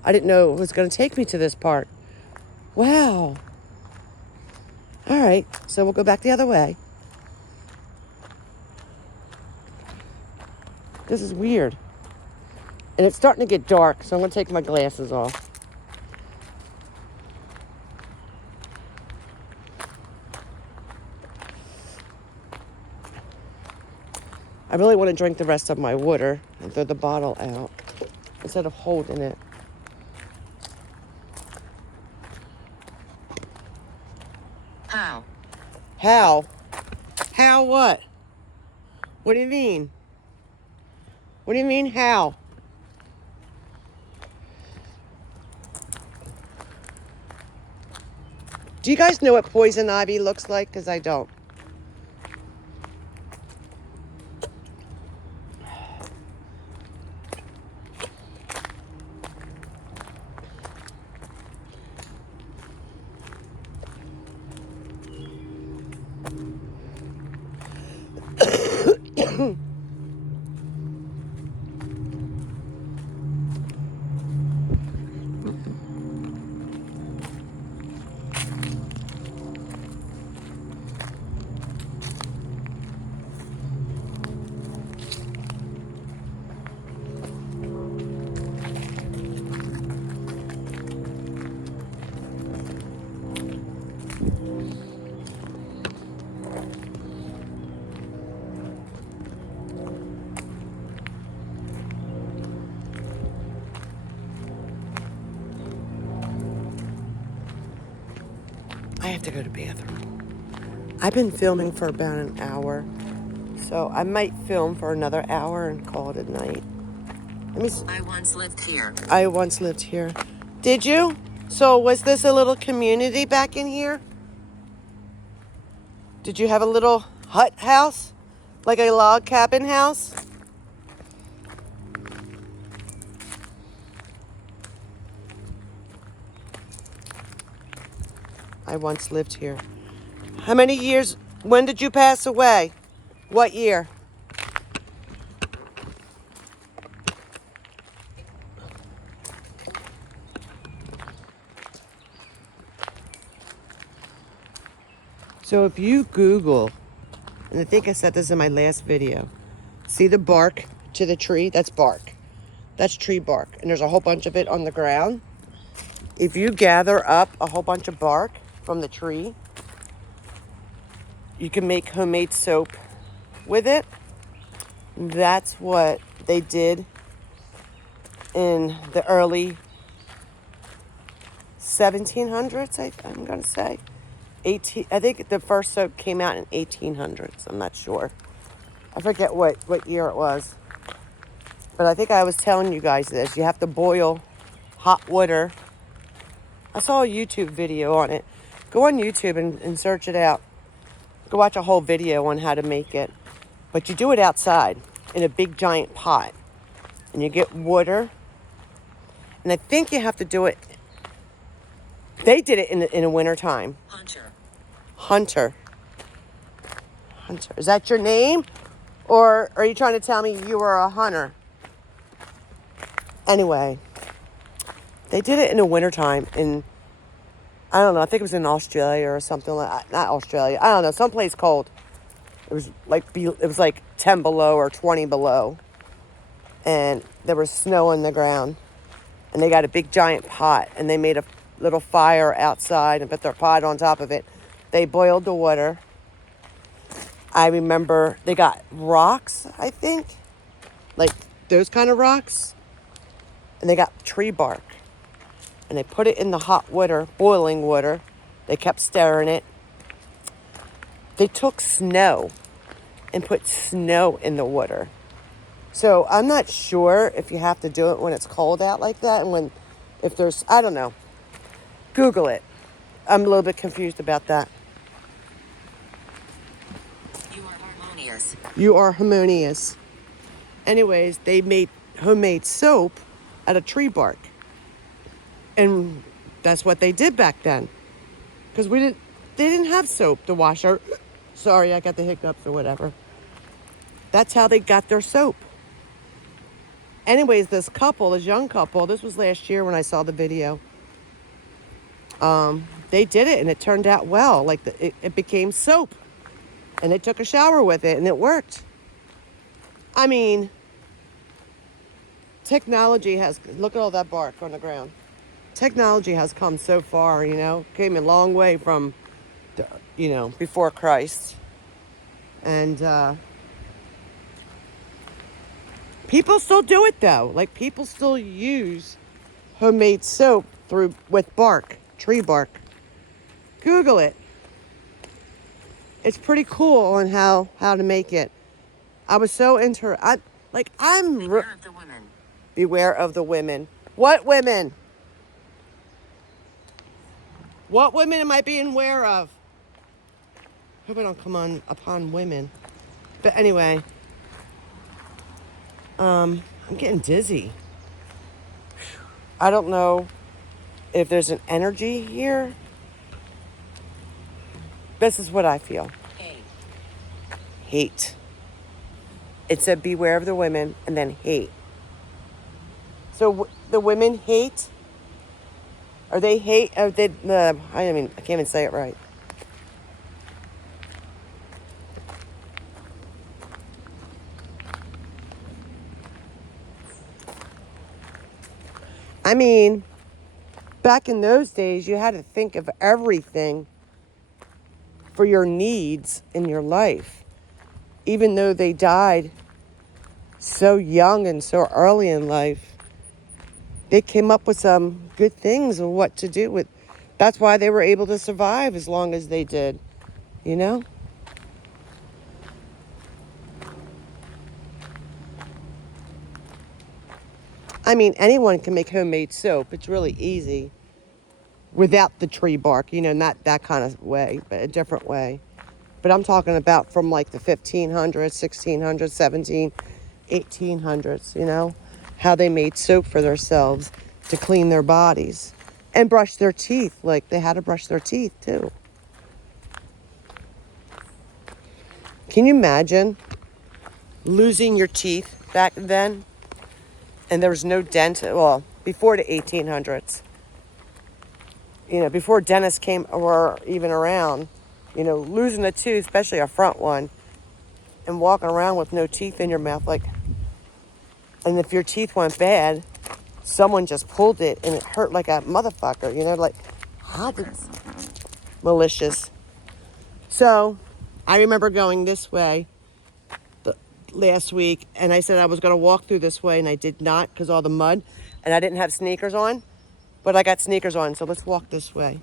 I didn't know it was going to take me to this part. Wow. All right, so we'll go back the other way. This is weird. And it's starting to get dark, so I'm going to take my glasses off. I really want to drink the rest of my water and throw the bottle out instead of holding it. How? How? How what? What do you mean? What do you mean how? Do you guys know what poison ivy looks like? Because I don't. I have to go to the bathroom. I've been filming for about an hour, so I might film for another hour and call it a night. I once lived here. I once lived here. Did you? So was this a little community back in here? Did you have a little hut house? Like a log cabin house? I once lived here. How many years? When did you pass away? What year? So if you Google, and I think I said this in my last video, see the bark to the tree? That's bark. That's tree bark. And there's a whole bunch of it on the ground. If you gather up a whole bunch of bark from the tree, you can make homemade soap with it. That's what they did in the early 1700s, I'm going to say. I think the first soap came out in 1800s. I'm not sure. I forget what year it was. But I think I was telling you guys this. You have to boil hot water. I saw a YouTube video on it. Go on YouTube and search it out. Go watch a whole video on how to make it. But you do it outside in a big giant pot. And you get water. And I think you have to do it. They did it in the winter time. Hunter. Hunter. Hunter. Is that your name? Or are you trying to tell me you were a hunter? Anyway, they did it in the wintertime in, I don't know, I think it was in Australia or something like, not Australia, I don't know, someplace cold. It was like 10 below or 20 below. And there was snow on the ground. And they got a big giant pot and they made a little fire outside and put their pot on top of it. They boiled the water. I remember they got rocks, I think, like those kind of rocks. And they got tree bark. And they put it in the hot water, boiling water. They kept stirring it. They took snow and put snow in the water. So I'm not sure if you have to do it when it's cold out like that and if there's, I don't know. Google it. I'm a little bit confused about that. You are harmonious. You are harmonious. Anyways, they made homemade soap out of tree bark. And that's what they did back then. Because they didn't have soap to wash our, sorry, I got the hiccups or whatever. That's how they got their soap. Anyways, this young couple, this was last year when I saw the video. They did it and it turned out well. Like it became soap. And they took a shower with it and it worked. I mean, technology look at all that bark on the ground. Technology has come so far, came a long way from, before Christ. And people still do it though. Like people still use homemade soap with bark, tree bark. Google it. It's pretty cool on how to make it. I was so I'm Beware of the women. Beware of the women. What women? What women am I being aware of? Hope I don't come upon women. But anyway, I'm getting dizzy. I don't know if there's an energy here. This is what I feel. Hate. It said beware of the women and then hate. So the women hate? Or they hate? I can't even say it right. I mean, back in those days, you had to think of everything for your needs in your life. Even though they died so young and so early in life, they came up with some good things of what to do with. That's why they were able to survive as long as they did, I mean, anyone can make homemade soap. It's really easy without the tree bark, not that kind of way, but a different way. But I'm talking about from like the 1500s, 1600s, 17, 1800s, how they made soap for themselves to clean their bodies and brush their teeth. Like they had to brush their teeth too. Can you imagine losing your teeth back then? And there was no dentist, well, before the 1800s. Before dentists were even around, losing a tooth, especially a front one, and walking around with no teeth in your mouth, and if your teeth went bad, someone just pulled it and it hurt like a motherfucker, like, how did, malicious. So, I remember going this way last week, and I said I was going to walk through this way, and I did not because all the mud, and I didn't have sneakers on, but I got sneakers on, so let's walk this way.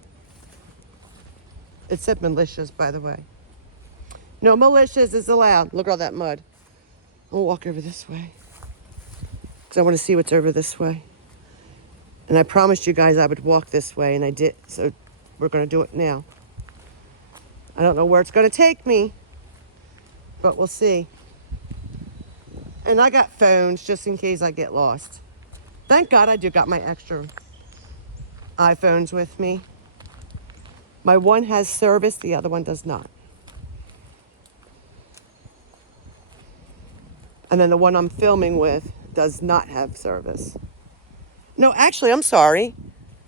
It said malicious, by the way. No malicious is allowed. Look at all that mud. I'll walk over this way because I want to see what's over this way. And I promised you guys I would walk this way, and I did, so we're going to do it now. I don't know where it's going to take me, but we'll see. And I got phones just in case I get lost. Thank God I got my extra iPhones with me. My one has service, the other one does not. And then the one I'm filming with does not have service. No, actually, I'm sorry.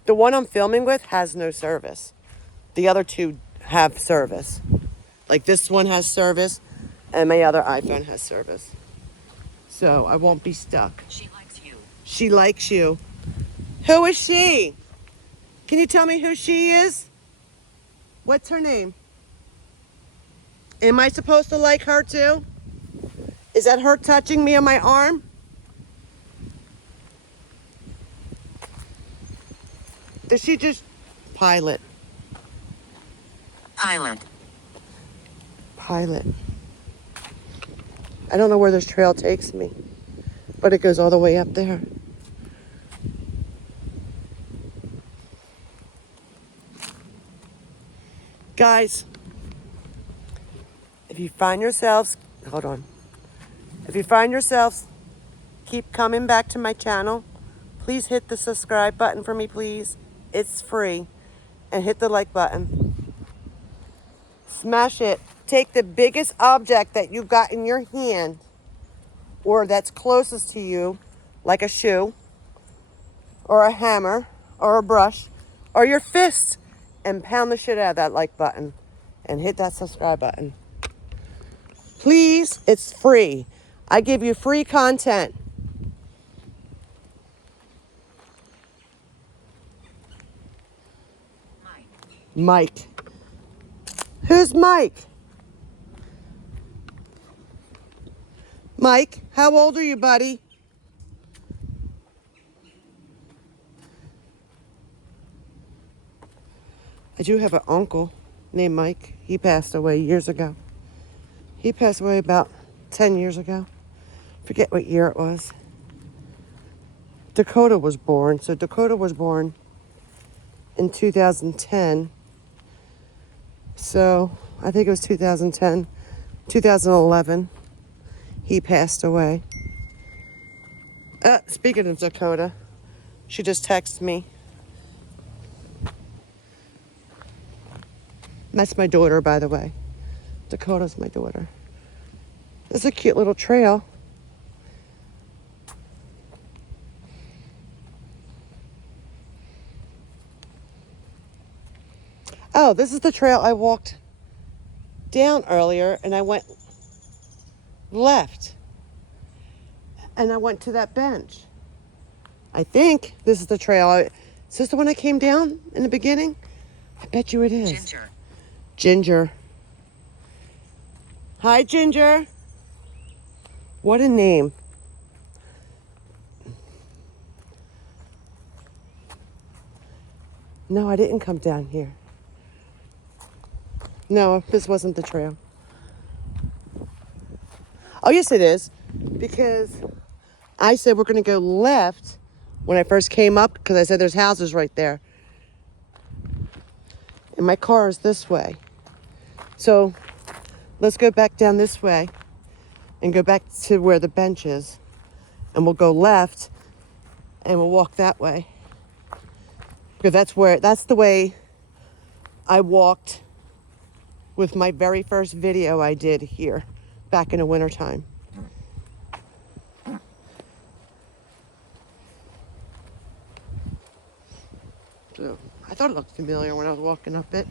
The one I'm filming with has no service. The other two have service. Like this one has service and my other iPhone has service. So I won't be stuck. She likes you. She likes you. Who is she? Can you tell me who she is? What's her name? Am I supposed to like her too? Is that her touching me on my arm? Does she just pilot? Pilot. Pilot. I don't know where this trail takes me, but it goes all the way up there. Guys, if you find yourselves, hold on. If you find yourselves keep coming back to my channel, please hit the subscribe button for me, please. It's free. And hit the like button. Smash it. Take the biggest object that you got in your hand or that's closest to you, like a shoe or a hammer or a brush or your fist, and pound the shit out of that like button and hit that subscribe button. Please, it's free. I give you free content. Mike. Who's Mike? Mike, how old are you, buddy? I do have an uncle named Mike. He passed away years ago. He passed away about 10 years ago. Forget what year it was. Dakota was born. So Dakota was born in 2010. So I think it was 2010, 2011. He passed away. Speaking of Dakota, she just texted me. That's my daughter, by the way. Dakota's my daughter. It's a cute little trail. Oh, this is the trail I walked down earlier, and I went left. And I went to that bench. I think this is the trail. Is this the one I came down in the beginning? I bet you it is. Ginger. Ginger. Hi, Ginger. What a name. No, I didn't come down here. No, this wasn't the trail. Oh, yes, it is. Because I said we're going to go left when I first came up, because I said there's houses right there. And my car is this way. So let's go back down this way and go back to where the bench is. And we'll go left and we'll walk that way. Because that's the way I walked with my very first video I did here back in the wintertime. So I thought it looked familiar when I was walking up it.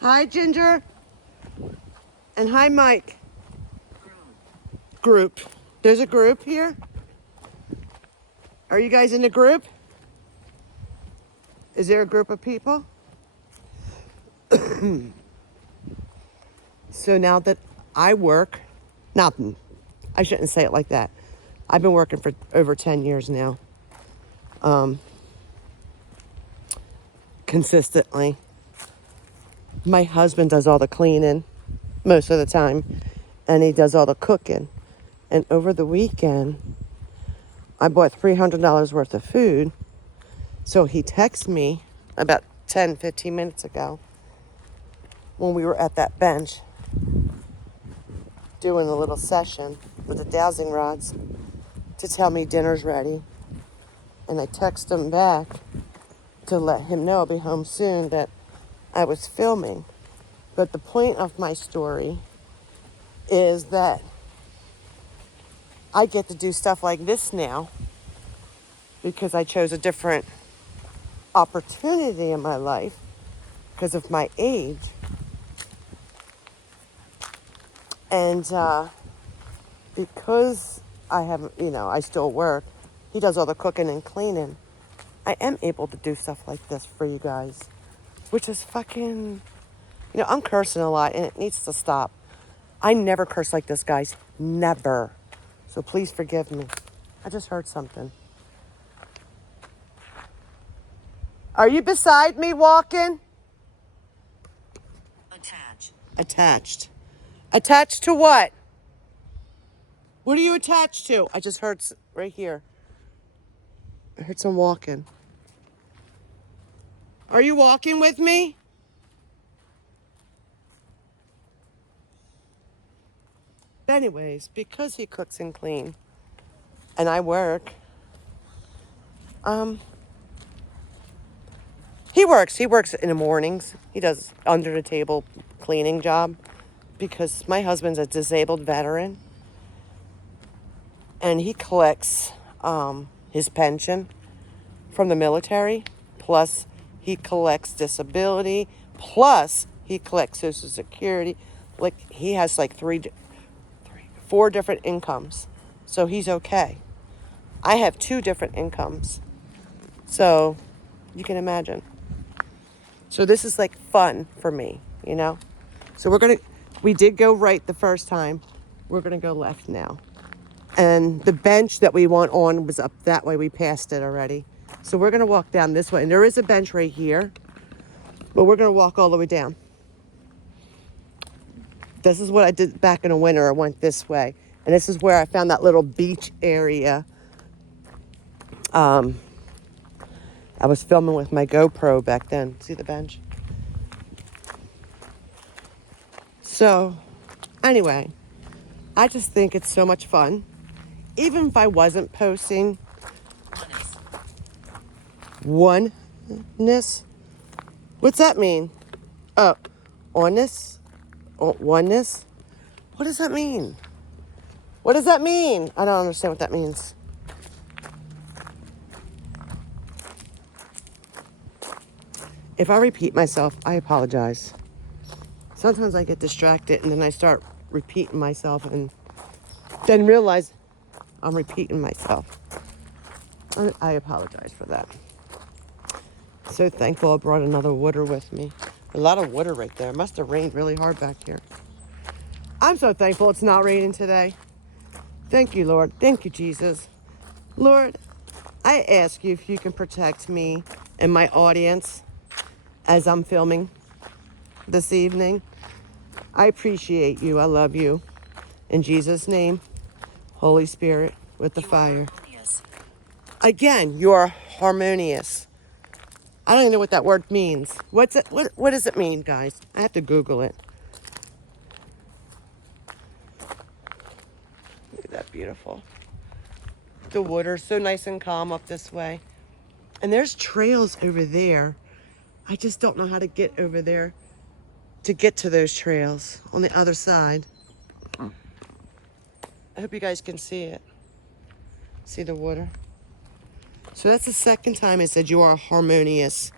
Hi, Ginger. And hi, Mike. Group. There's a group here? Are you guys in a group? Is there a group of people? So now that I work, I shouldn't say it like that. I've been working for over 10 years now. Consistently. My husband does all the cleaning most of the time, and he does all the cooking. And over the weekend, I bought $300 worth of food. So he texted me about 10, 15 minutes ago when we were at that bench doing a little session with the dowsing rods to tell me dinner's ready. And I texted him back to let him know I'll be home soon, that I was filming. But the point of my story is that I get to do stuff like this now because I chose a different opportunity in my life because of my age. And because I have, I still work, he does all the cooking and cleaning. I am able to do stuff like this for you guys, which is fucking, I'm cursing a lot and it needs to stop. I never curse like this, guys. Never. So please forgive me. I just heard something. Are you beside me walking? Attach. Attached. Attached to what? What are you attached to? I just heard right here. I heard some walking. Are you walking with me? Anyways, because he cooks and clean and I work, he works in the mornings. He does under the table cleaning job because my husband's a disabled veteran and he collects his pension from the military, plus he collects disability, plus he collects Social Security. Like he has like four different incomes, so he's okay. I have two different incomes, so you can imagine. So this is like fun for me, So we did go right the first time. We're gonna go left now. And the bench that we want on was up that way. We passed it already. So we're going to walk down this way. And there is a bench right here. But we're going to walk all the way down. This is what I did back in the winter. I went this way. And this is where I found that little beach area. I was filming with my GoPro back then. See the bench? So, anyway, I just think it's so much fun. Even if I wasn't posting oneness. What's that mean? Oh, oneness? Oh, oneness? What does that mean? What does that mean? I don't understand what that means. If I repeat myself, I apologize. Sometimes I get distracted and then I start repeating myself and then realize I'm repeating myself. I apologize for that. So thankful I brought another water with me. A lot of water right there. It must have rained really hard back here. I'm so thankful it's not raining today. Thank you, Lord. Thank you, Jesus. Lord, I ask you if you can protect me and my audience as I'm filming this evening. I appreciate you. I love you. In Jesus' name, Holy Spirit, with the fire. Harmonious. Again, you are harmonious. I don't even know what that word means. What's it? What does it mean, guys? I have to Google it. Look at that beautiful. The water's so nice and calm up this way. And there's trails over there. I just don't know how to get over there to get to those trails on the other side. I hope you guys can see it. See the water? So that's the second time I said you are harmonious.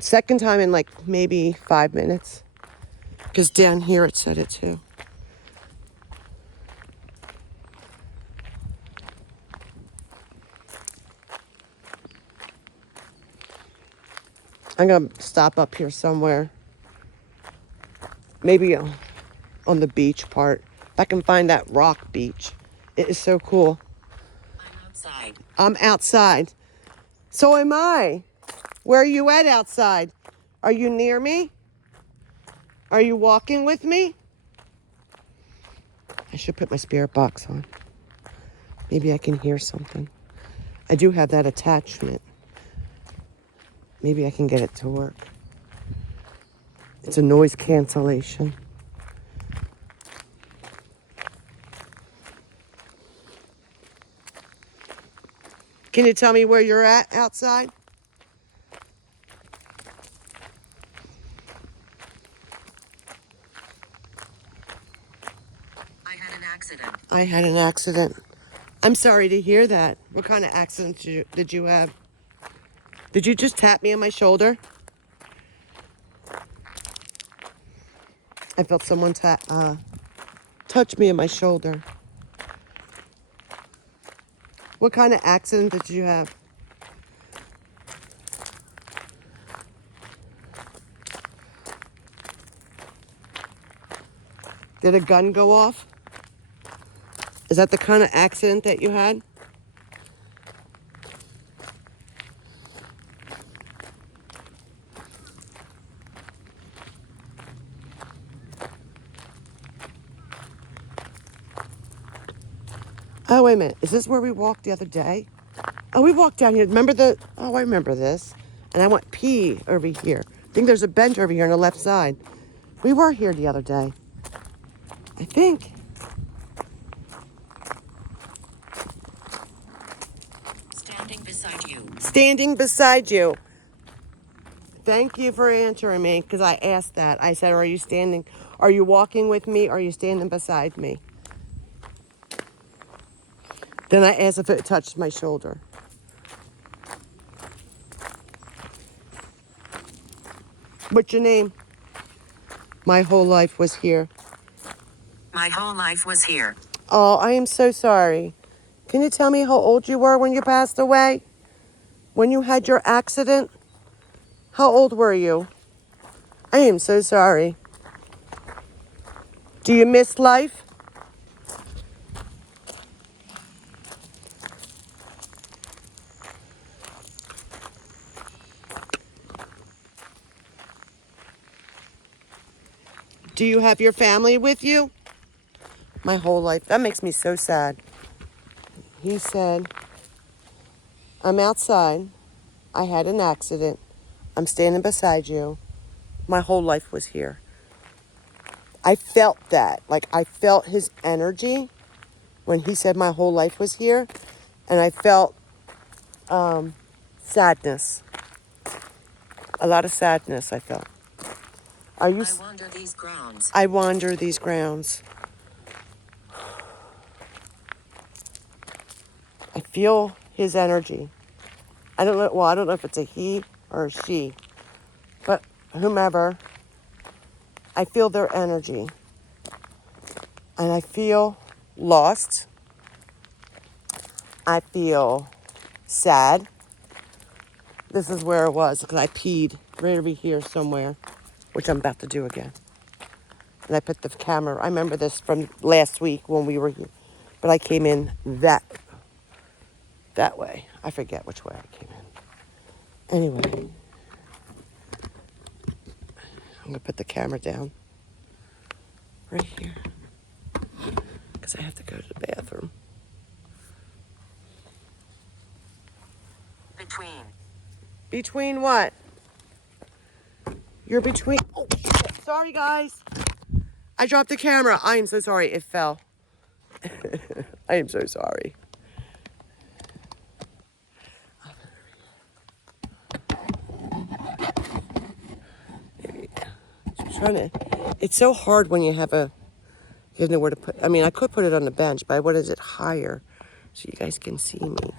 Second time in like maybe 5 minutes. Because down here it said it too. I'm going to stop up here somewhere. Maybe on the beach part. If I can find that rock beach. It is so cool. I'm outside. I'm outside. So am I. Where are you at outside? Are you near me? Are you walking with me? I should put my spirit box on. Maybe I can hear something. I do have that attachment. Maybe I can get it to work. It's a noise cancellation. Can you tell me where you're at outside? I had an accident. I'm sorry to hear that. What kind of accident did you have? Did you just tap me on my shoulder? I felt someone touch me on my shoulder. What kind of accident did you have? Did a gun go off? Is that the kind of accident that you had? Oh, wait a minute. Is this where we walked the other day? Oh, we walked down here. Remember oh, I remember this. And I went pee over here. I think there's a bench over here on the left side. We were here the other day. I think. Standing beside you. Standing beside you. Thank you for answering me, because I asked that. I said, are you walking with me, or are you standing beside me? Then I asked if it touched my shoulder. What's your name? My whole life was here. My whole life was here. Oh, I am so sorry. Can you tell me how old you were when you passed away? When you had your accident? How old were you? I am so sorry. Do you miss life? Do you have your family with you? My whole life. That makes me so sad. He said, I'm outside. I had an accident. I'm standing beside you. My whole life was here. I felt that. Like, I felt his energy when he said my whole life was here. And I felt sadness. A lot of sadness I felt. Are you? I wander these grounds. I wander these grounds. I feel his energy. I don't know. Well, I don't know if it's a he or a she, but whomever. I feel their energy, and I feel lost. I feel sad. This is where it was, because I peed right over here somewhere, which I'm about to do again. And I put the camera. I remember this from last week when we were here, but I came in that way. I forget which way I came in. Anyway, I'm gonna put the camera down right here, because I have to go to the bathroom. Between. Between what? You're between. Oh, shit. Sorry, guys. I dropped the camera. I am so sorry. It fell. I am so sorry. It's so hard when you don't know where to put. I mean, I could put it on the bench, but what is it higher so you guys can see me?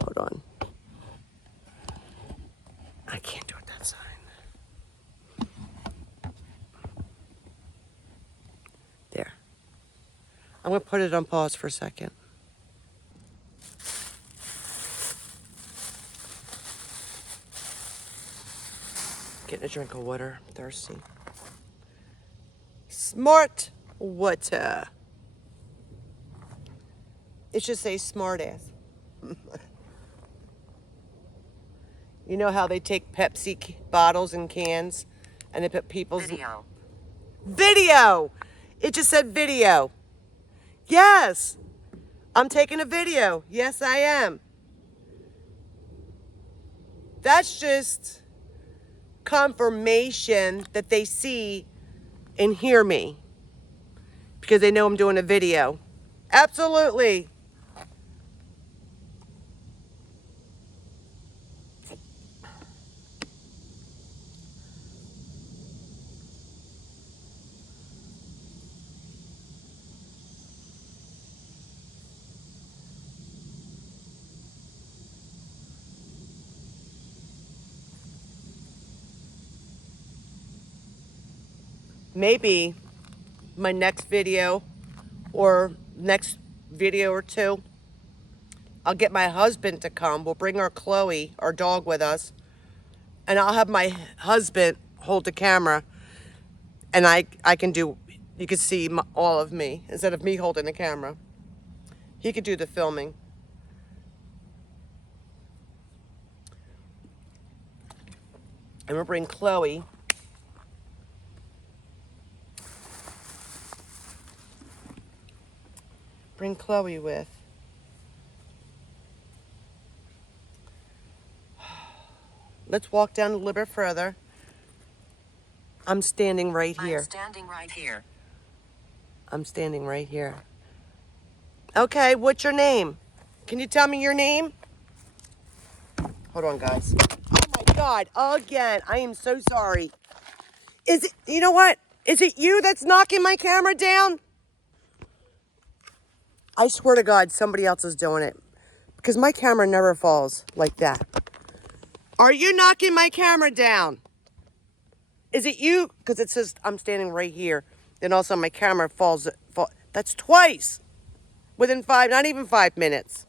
Hold on. I can't do it that side. There. I'm going to put it on pause for a second. Getting a drink of water. I'm thirsty. Smart water. It should say smart ass. You know how they take Pepsi bottles and cans and they put people's... Video! It just said video. Yes! I'm taking a video. Yes, I am. That's just confirmation that they see and hear me, because they know I'm doing a video. Absolutely. maybe my next video or next video or two, I'll get my husband to come. We'll bring our Chloe, our dog, with us. And I'll have my husband hold the camera. And I can do, you can see all of me instead of me holding the camera. He could do the filming. And we'll bring Chloe. Bring Chloe with. Let's walk down a little bit further. I'm standing right here. I'm standing right here. I'm standing right here. Okay, what's your name? Can you tell me your name? Hold on, guys. Oh my God, again. I am so sorry. Is it, you know what? Is it you that's knocking my camera down? I swear to God, somebody else is doing it. Because my camera never falls like that. Are you knocking my camera down? Is it you? Because it says I'm standing right here. Then also my camera falls. That's twice. Within not even 5 minutes.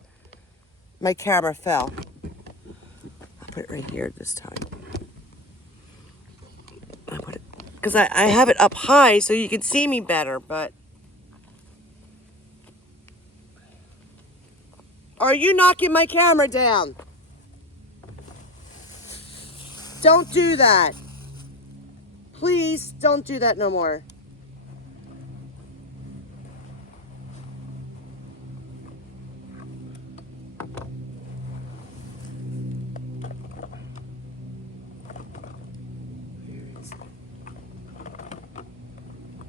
My camera fell. I'll put it right here this time. I'll put it, because I have it up high so you can see me better, but. Are you knocking my camera down? Don't do that. Please don't do that no more.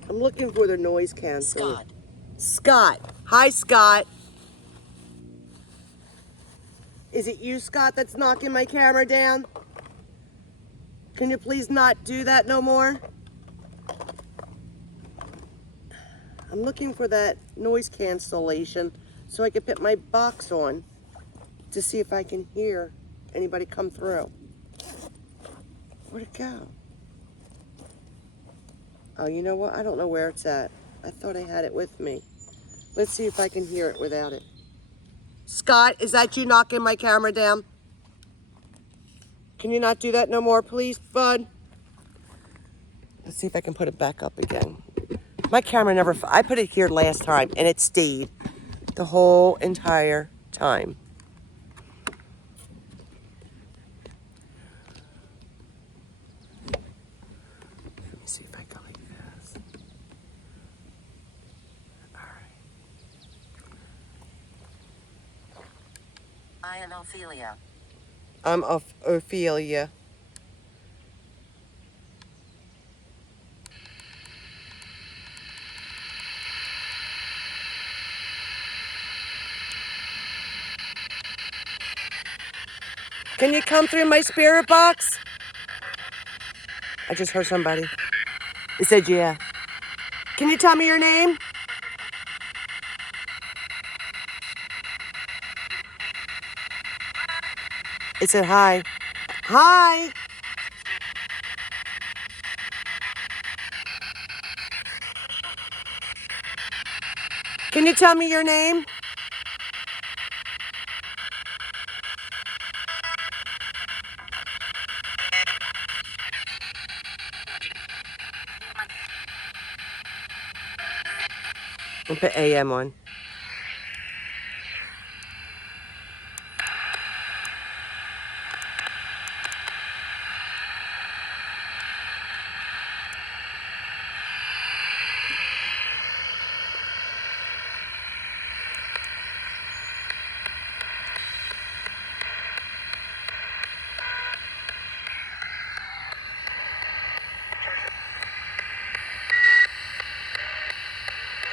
I'm looking for the noise canceling. Scott. Scott. Hi, Scott. Is it you, Scott, that's knocking my camera down? Can you please not do that no more? I'm looking for that noise cancellation so I can put my box on to see if I can hear anybody come through. Where'd it go? Oh, you know what? I don't know where it's at. I thought I had it with me. Let's see if I can hear it without it. Scott, is that you knocking my camera down? Can you not do that no more, please, bud? Let's see if I can put it back up again. My camera never, I put it here last time and it stayed the whole entire time. Let me see if I go like this. All right. I am Ophelia. I'm Ophelia. Can you come through my spirit box? I just heard somebody. It said, yeah. Can you tell me your name? It said, hi. Hi. Can you tell me your name? I'll put AM on.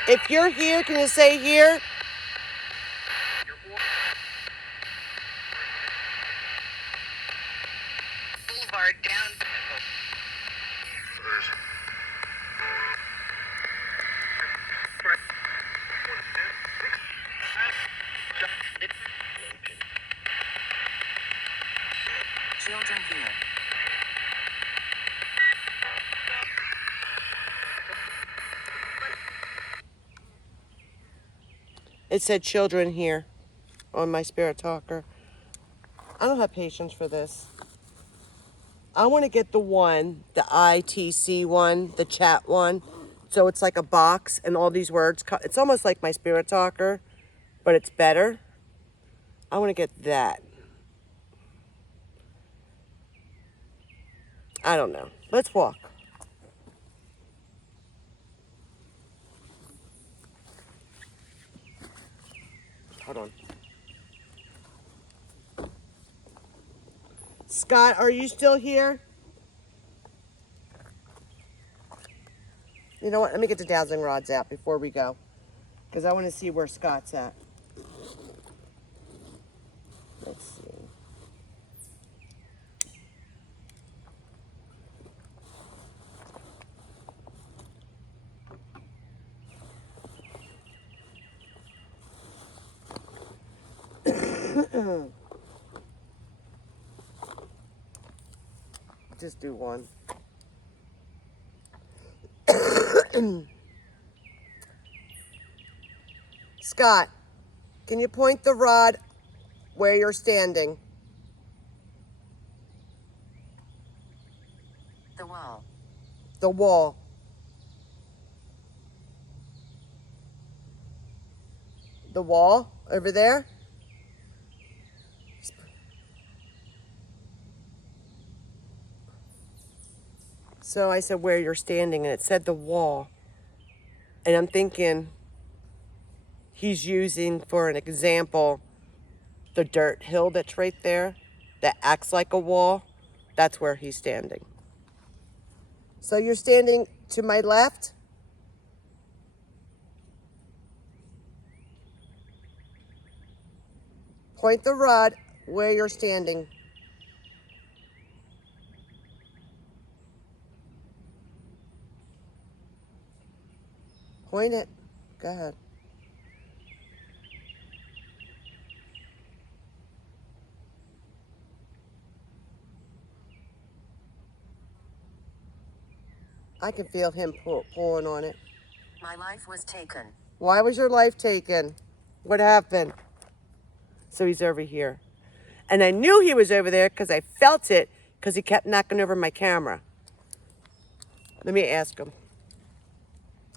If you're here, can you say here? Boulevard down. Children here. It said children here on my Spirit Talker. I don't have patience for this. I want to get the one, the ITC one, the chat one. So it's like a box and all these words. It's almost like my Spirit Talker, but it's better. I want to get that. I don't know. Let's walk. Hold on. Scott, are you still here? You know what? Let me get the dowsing rods out before we go, because I want to see where Scott's at. Let's see. Just do one. Scott, can you point the rod where you're standing? The wall. The wall. The wall over there? So I said where you're standing, and it said the wall. And I'm thinking he's using, for an example, the dirt hill that's right there that acts like a wall. That's where he's standing. So you're standing to my left? Point the rod where you're standing. Point it. Go ahead. I can feel him pulling on it. My life was taken. Why was your life taken? What happened? So he's over here. And I knew he was over there because I felt it, because he kept knocking over my camera. Let me ask him.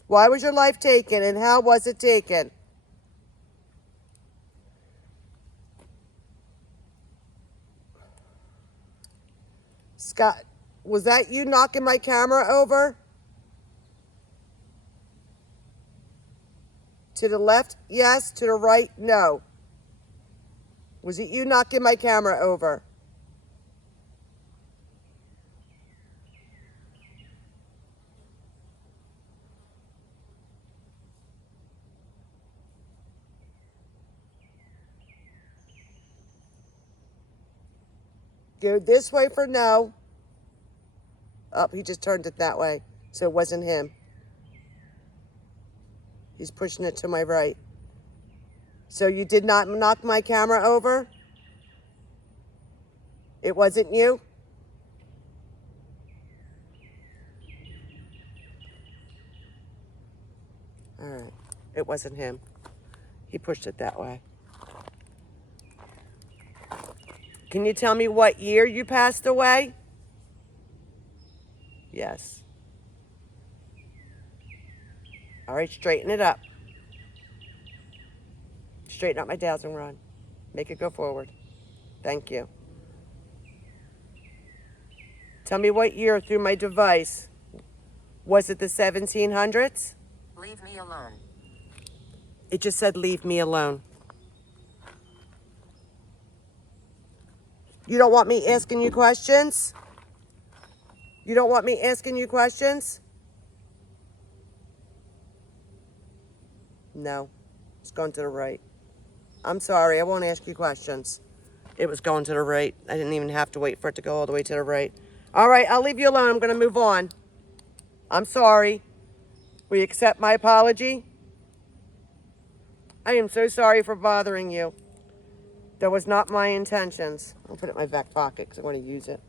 Why was your life taken, and how was it taken? Scott, was that you knocking my camera over? To the left, yes. To the right, no. Was it you knocking my camera over? Go this way for no. Oh, he just turned it that way, so it wasn't him. He's pushing it to my right. So you did not knock my camera over? It wasn't you? All right. It wasn't him. He pushed it that way. Can you tell me what year you passed away? Yes. All right, straighten it up. Straighten up my dowsing rod. Make it go forward. Thank you. Tell me what year through my device. Was it the 1700s? Leave me alone. It just said, leave me alone. You don't want me asking you questions? You don't want me asking you questions? No. It's going to the right. I'm sorry, I won't ask you questions. It was going to the right. I didn't even have to wait for it to go all the way to the right. All right, I'll leave you alone. I'm going to move on. I'm sorry. Will you accept my apology? I am so sorry for bothering you. That was not my intentions. I'll put it in my back pocket because I want to use it.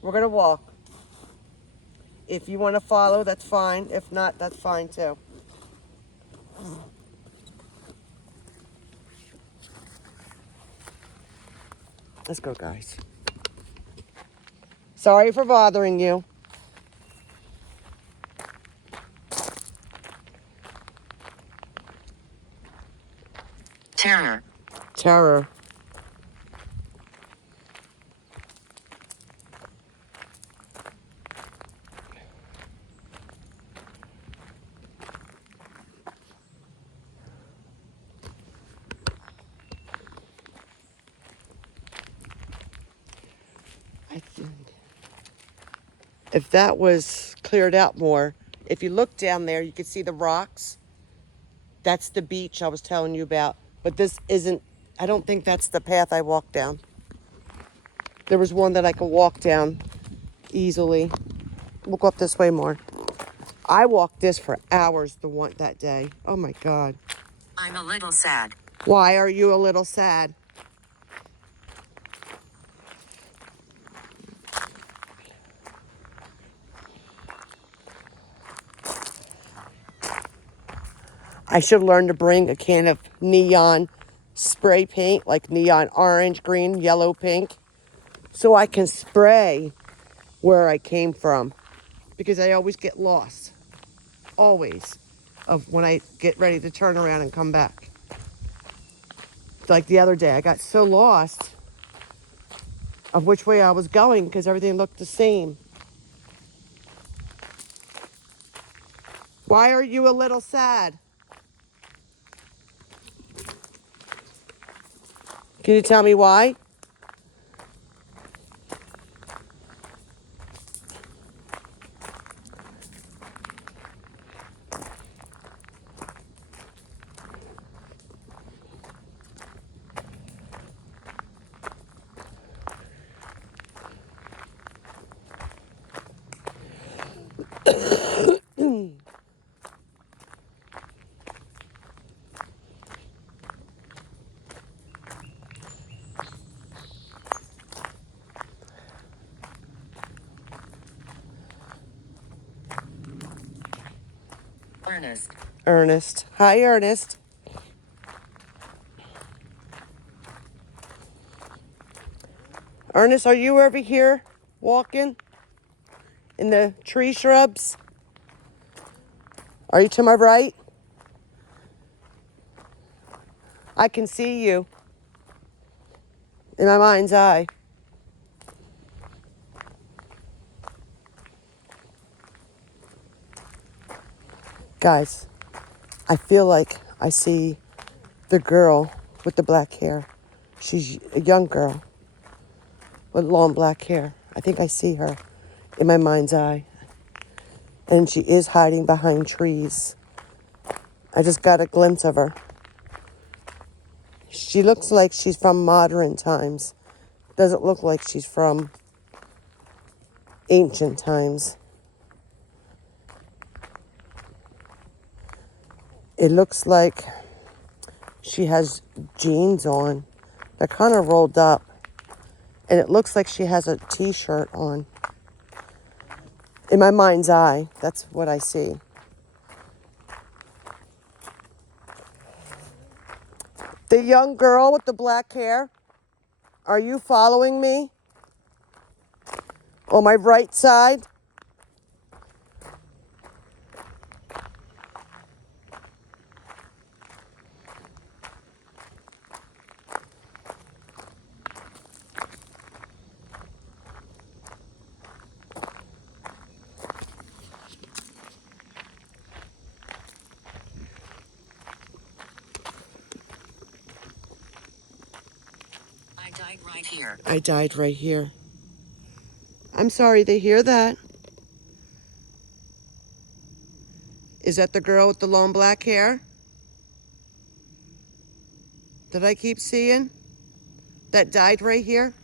We're going to walk. If you want to follow, that's fine. If not, that's fine too. Let's go, guys. Sorry for bothering you. Terror. Terror. I think if that was cleared out more, if you look down there, you can see the rocks. That's the beach I was telling you about. But this isn't, I don't think that's the path I walked down. There was one that I could walk down easily. We'll go up this way more. I walked this for hours that day. Oh my God. I'm a little sad. Why are you a little sad? I should learn to bring a can of neon spray paint, like neon orange, green, yellow, pink, so I can spray where I came from, because I always get lost, always, of when I get ready to turn around and come back. Like the other day, I got so lost of which way I was going because everything looked the same. Why are you a little sad? Can you tell me why? Ernest. Ernest. Hi, Ernest. Ernest, are you over here walking in the tree shrubs? Are you to my right? I can see you in my mind's eye. Guys, I feel like I see the girl with the black hair. She's a young girl with long black hair. I think I see her in my mind's eye. And she is hiding behind trees. I just got a glimpse of her. She looks like she's from modern times. Doesn't look like she's from ancient times. It looks like she has jeans on. They're kind of rolled up. And it looks like she has a t-shirt on. In my mind's eye, that's what I see. The young girl with the black hair, are you following me? On my right side? I died right here. I died right here. I'm sorry to hear that. Is that the girl with the long black hair that I keep seeing? That died right here?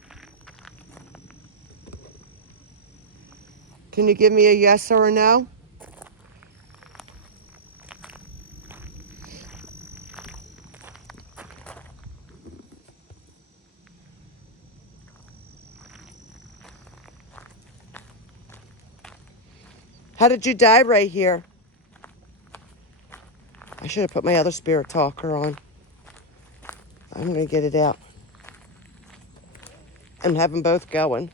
Can you give me a yes or a no? How did you die right here? I should have put my other spirit talker on. I'm going to get it out and have them both going.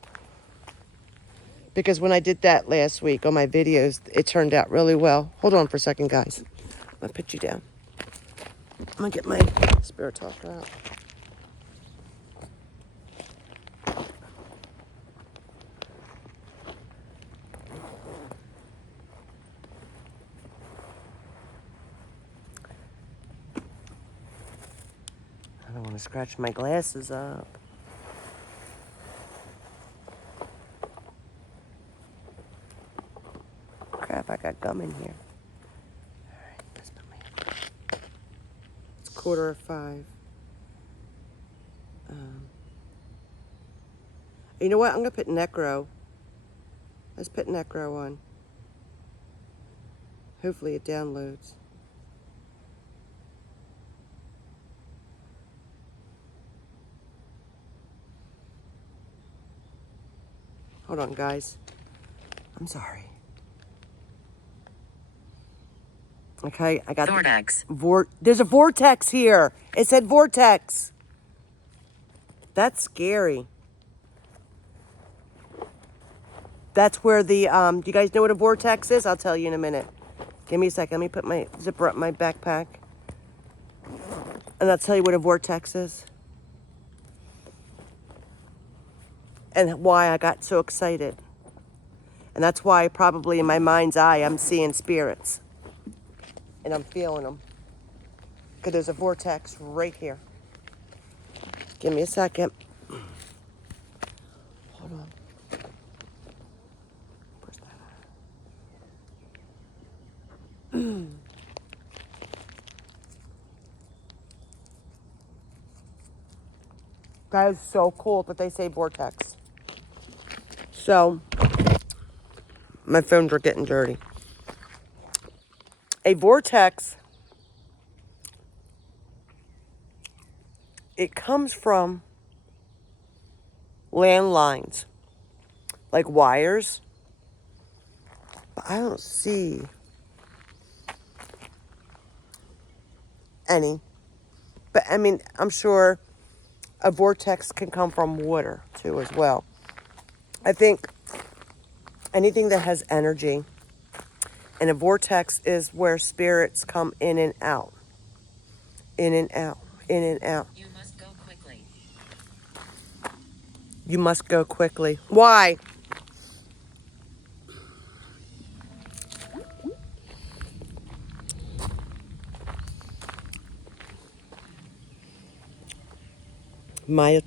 Because when I did that last week on my videos, it turned out really well. Hold on for a second, guys. I'm going to put you down. I'm going to get my spirit talker out. I don't want to scratch my glasses up. Crap, I got gum in here. Alright, let's put my... It's 4:45. You know what? I'm going to put Necro. Let's put Necro on. Hopefully it downloads. Hold on, guys. I'm sorry. Okay, I got Vortex. There's a vortex here. It said vortex. That's scary. That's where the do you guys know what a vortex is? I'll tell you in a minute. Give me a second. Let me put my zipper up my backpack. And I'll tell you what a vortex is. And why I got so excited. And that's why probably in my mind's eye I'm seeing spirits. And I'm feeling them. Because there's a vortex right here. Give me a second. Hold on. Where's that? That is so cool that they say vortex. So, my phones are getting dirty. A vortex, it comes from landlines, like wires. But I don't see any. But I mean, I'm sure a vortex can come from water too as well. I think anything that has energy, and a vortex is where spirits come in and out. In and out, in and out. You must go quickly. You must go quickly. Why? My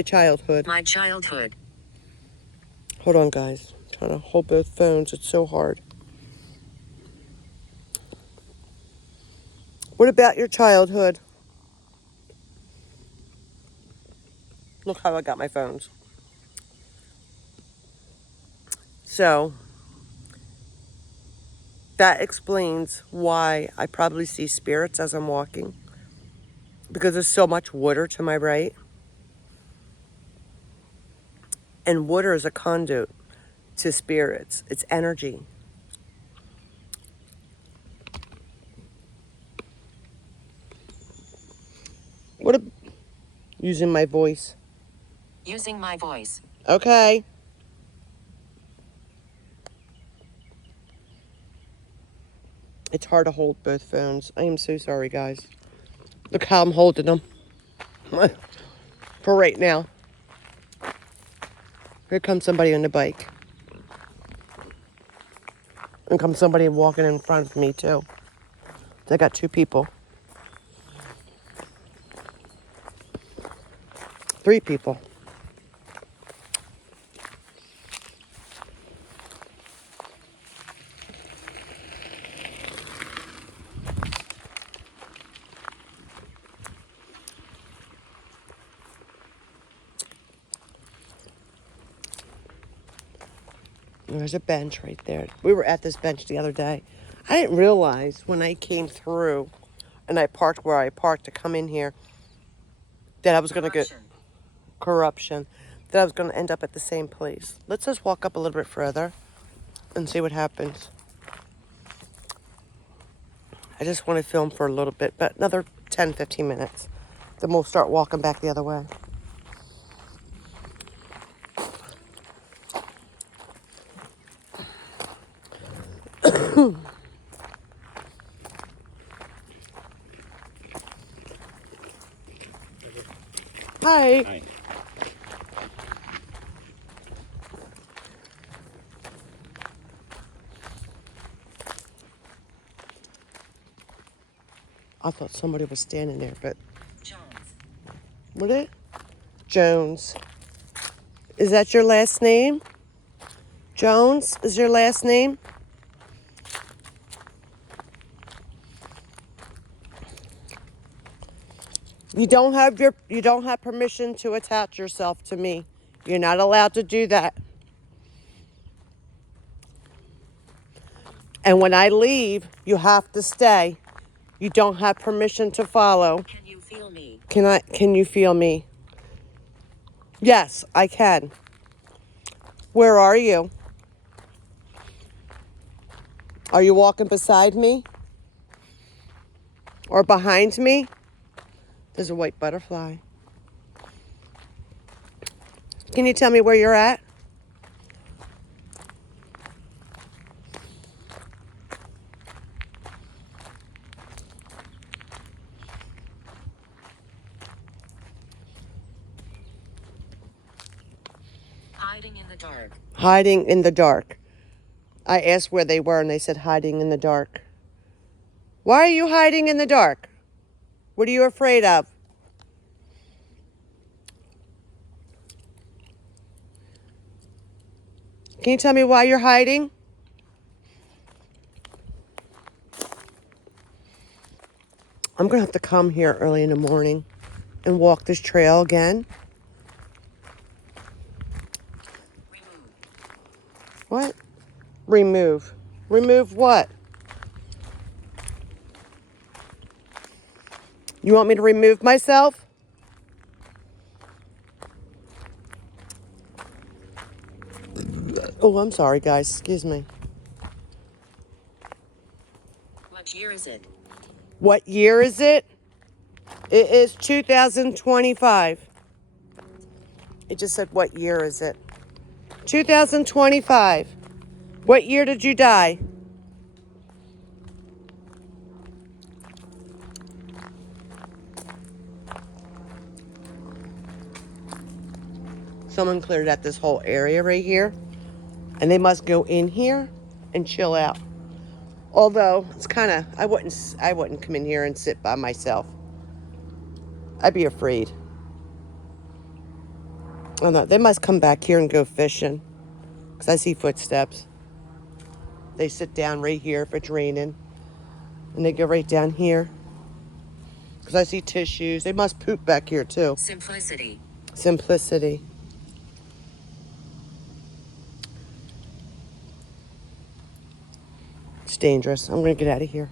childhood. My childhood. Hold on, guys. I'm trying to hold both phones. It's so hard. What about your childhood? Look how I got my phones. So, that explains why I probably see spirits as I'm walking. Because there's so much water to my right. And water is a conduit to spirits. It's energy. Using my voice. Using my voice. Okay. It's hard to hold both phones. I am so sorry, guys. Look how I'm holding them. For right now. Here comes somebody on the bike. And comes somebody walking in front of me, too. I got two people. 3 people. There's a bench right there. We were at this bench the other day. I didn't realize when I came through and I parked where I parked to come in here that I was going to get corruption. that I was going to end up at the same place. Let's just walk up a little bit further and see what happens. I just want to film for a little bit, but another 10, 15 minutes. Then we'll start walking back the other way. Hi. Hi. I thought somebody was standing there, but Jones. what it? Jones. Is that your last name? Jones is your last name? You don't have permission to attach yourself to me. You're not allowed to do that. And when I leave, you have to stay. You don't have permission to follow. Can you feel me? Can you feel me? Yes, I can. Where are you? Are you walking beside me? Or behind me? There's a white butterfly. Can you tell me where you're at? Hiding in the dark. Hiding in the dark. I asked where they were and they said hiding in the dark. Why are you hiding in the dark? What are you afraid of? Can you tell me why you're hiding? I'm going to have to come here early in the morning and walk this trail again. Remove. What? Remove. Remove what? You want me to remove myself? Oh, I'm sorry, guys. Excuse me. What year is it? What year is it? It is 2025. It just said, what year is it? 2025. What year did you die? Someone cleared out this whole area right here. And they must go in here and chill out. Although, it's kind of, I wouldn't come in here and sit by myself. I'd be afraid. Oh no, they must come back here and go fishing. Because I see footsteps. They sit down right here if it's raining. And they go right down here. Because I see tissues. They must poop back here too. Simplicity. Simplicity. It's dangerous. I'm going to get out of here.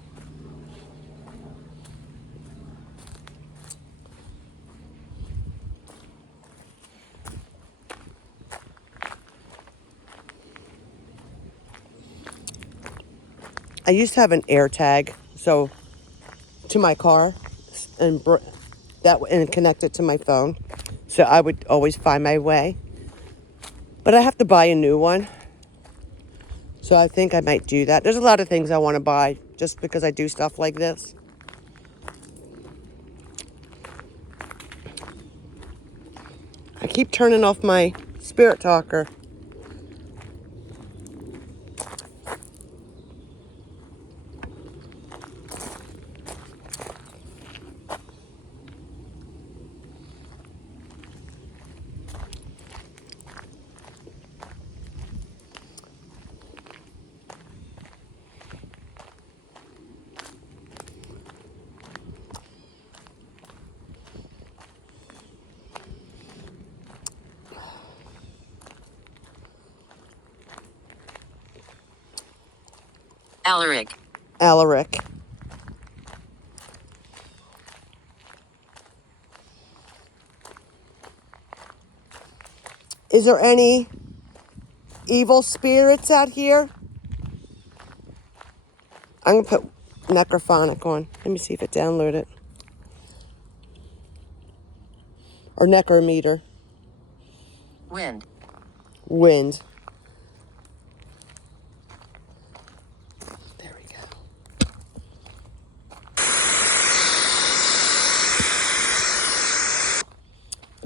I used to have an air tag, so to my car, and connect it to my phone, so I would always find my way. But I have to buy a new one, so I think I might do that. There's a lot of things I want to buy just because I do stuff like this. I keep turning off my spirit talker. Alaric. Alaric. Is there any evil spirits out here? I'm going to put Necrophonic on. Let me see if it downloaded. Or Necrometer. Wind. Wind. There we go.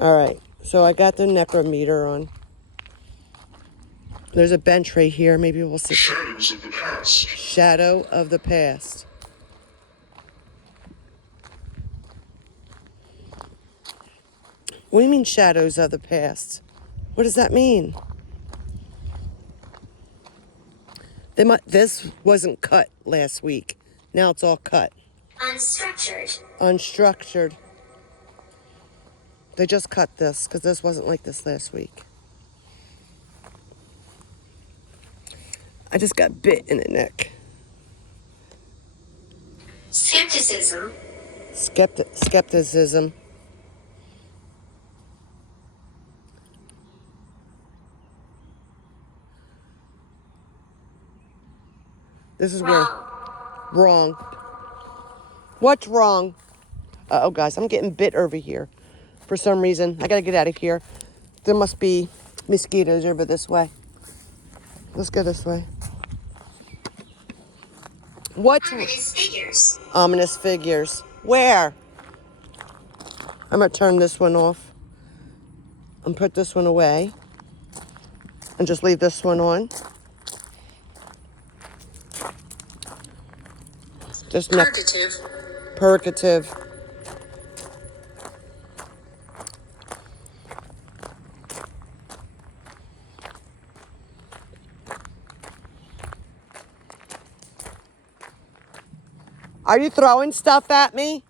All right. So I got the Necrometer on. There's a bench right here. Maybe we'll see. Shadows of the past. Shadow of the past. What do you mean shadows of the past? What does that mean? This wasn't cut last week. Now it's all cut. Unstructured. Unstructured. They just cut this because this wasn't like this last week. I just got bit in the neck. Skepticism. Skepticism. This is where wrong. What's wrong? Oh, guys, I'm getting bit over here. For some reason, I gotta get out of here. There must be mosquitoes over this way. Let's go this way. What's Ominous figures. ominous figures? Where? I'm gonna turn this one off and put this one away and just leave this one on. Just Purgative. Purgative. Are you throwing stuff at me?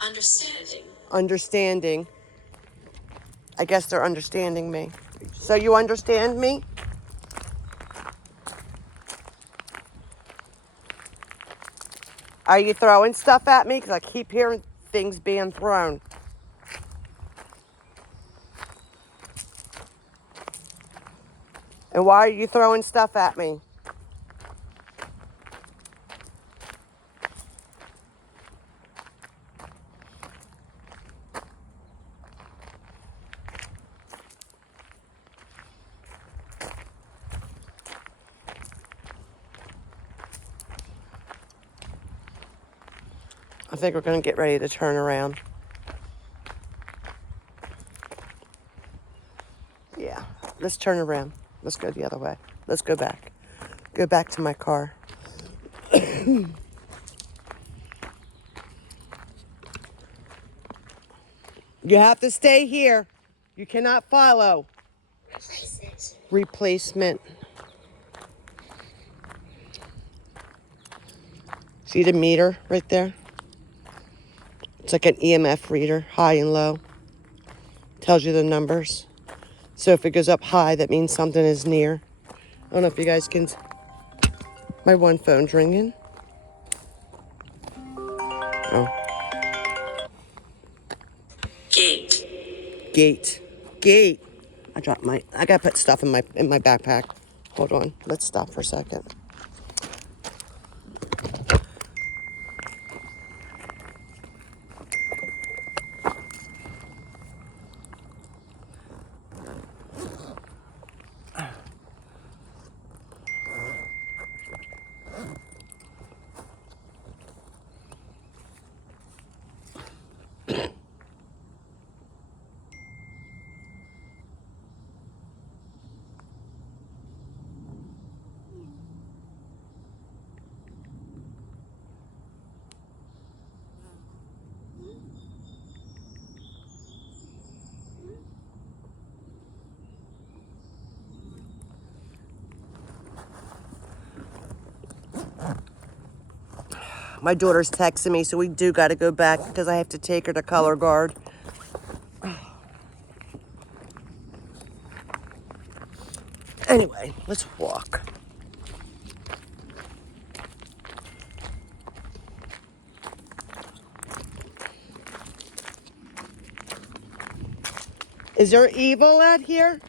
Understanding. Understanding. I guess they're understanding me. So you understand me? Are you throwing stuff at me? Because I keep hearing things being thrown. And why are you throwing stuff at me? I think we're going to get ready to turn around. Yeah, let's turn around. Let's go the other way. Let's go back. Go back to my car. You have to stay here. You cannot follow. Replacement. Replacement. See the meter right there? It's like an EMF reader, high and low. Tells you the numbers. So if it goes up high, that means something is near. I don't know if you guys can... My one phone's ringing. Oh. Gate. Gate. I dropped my... I gotta put stuff in my backpack. Hold on. Let's stop for a second. My daughter's texting me, so we do got to go back because I have to take her to color guard. Anyway, let's walk. Is there evil out here?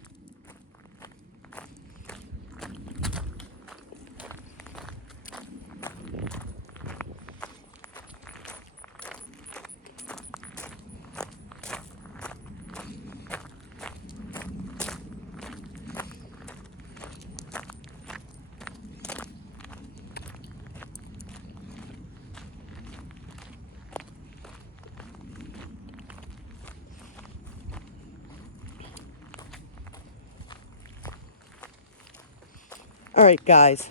All right, guys.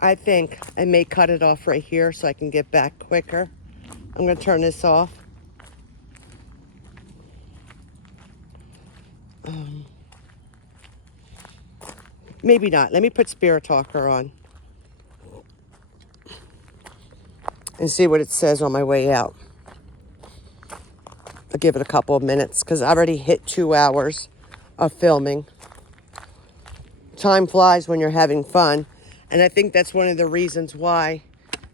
I think I may cut it off right here so I can get back quicker. I'm going to turn this off. Maybe not. Let me put Spirit Talker on and see what it says on my way out. I'll give it a couple of minutes because I already hit 2 hours of filming. Time flies when you're having fun. And I think that's one of the reasons why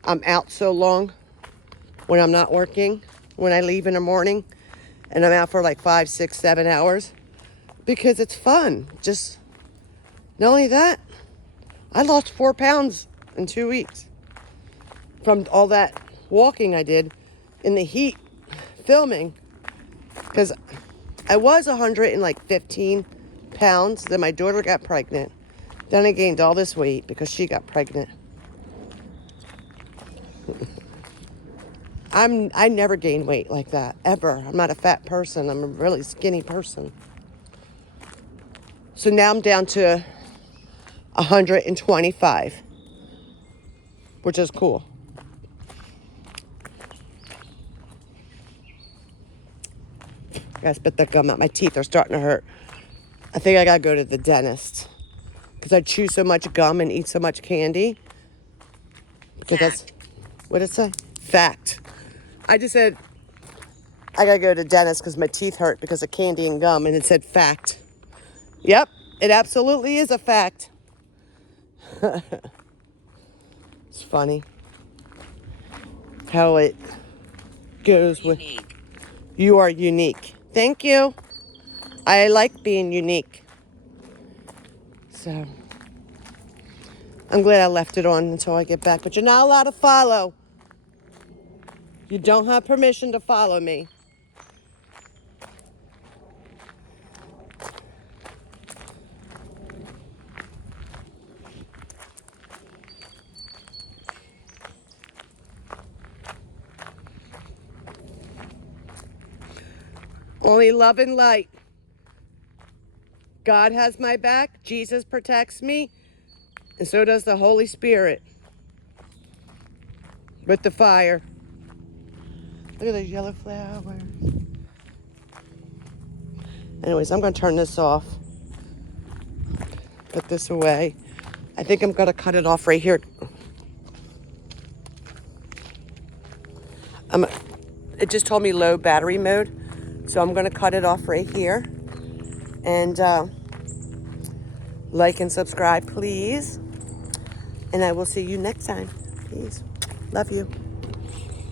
I'm out so long when I'm not working, when I leave in the morning and I'm out for like 5, 6, 7 hours because it's fun. Just not only that, I lost 4 pounds in 2 weeks from all that walking I did in the heat filming because I was 115 pounds. Then my daughter got pregnant. Then I gained all this weight because she got pregnant. I never gain weight like that, ever. I'm not a fat person. I'm a really skinny person. So now I'm down to 125, which is cool. I gotta spit that gum out. My teeth are starting to hurt. I think I gotta go to the dentist because I chew so much gum and eat so much candy. Because that's, what did it say? Fact. I just said I gotta go to the dentist because my teeth hurt because of candy and gum, and it said fact. Yep, it absolutely is a fact. It's funny how it goes with, you are unique. Thank you. I like being unique. So I'm glad I left it on until I get back, but you're not allowed to follow. You don't have permission to follow me. Only love and light. God has my back. Jesus protects me. And so does the Holy Spirit. With the fire. Look at those yellow flowers. Anyways, I'm going to turn this off. Put this away. I think I'm going to cut it off right here. It just told me low battery mode. So I'm going to cut it off right here. And like and subscribe, please. And I will see you next time. Please. Love you.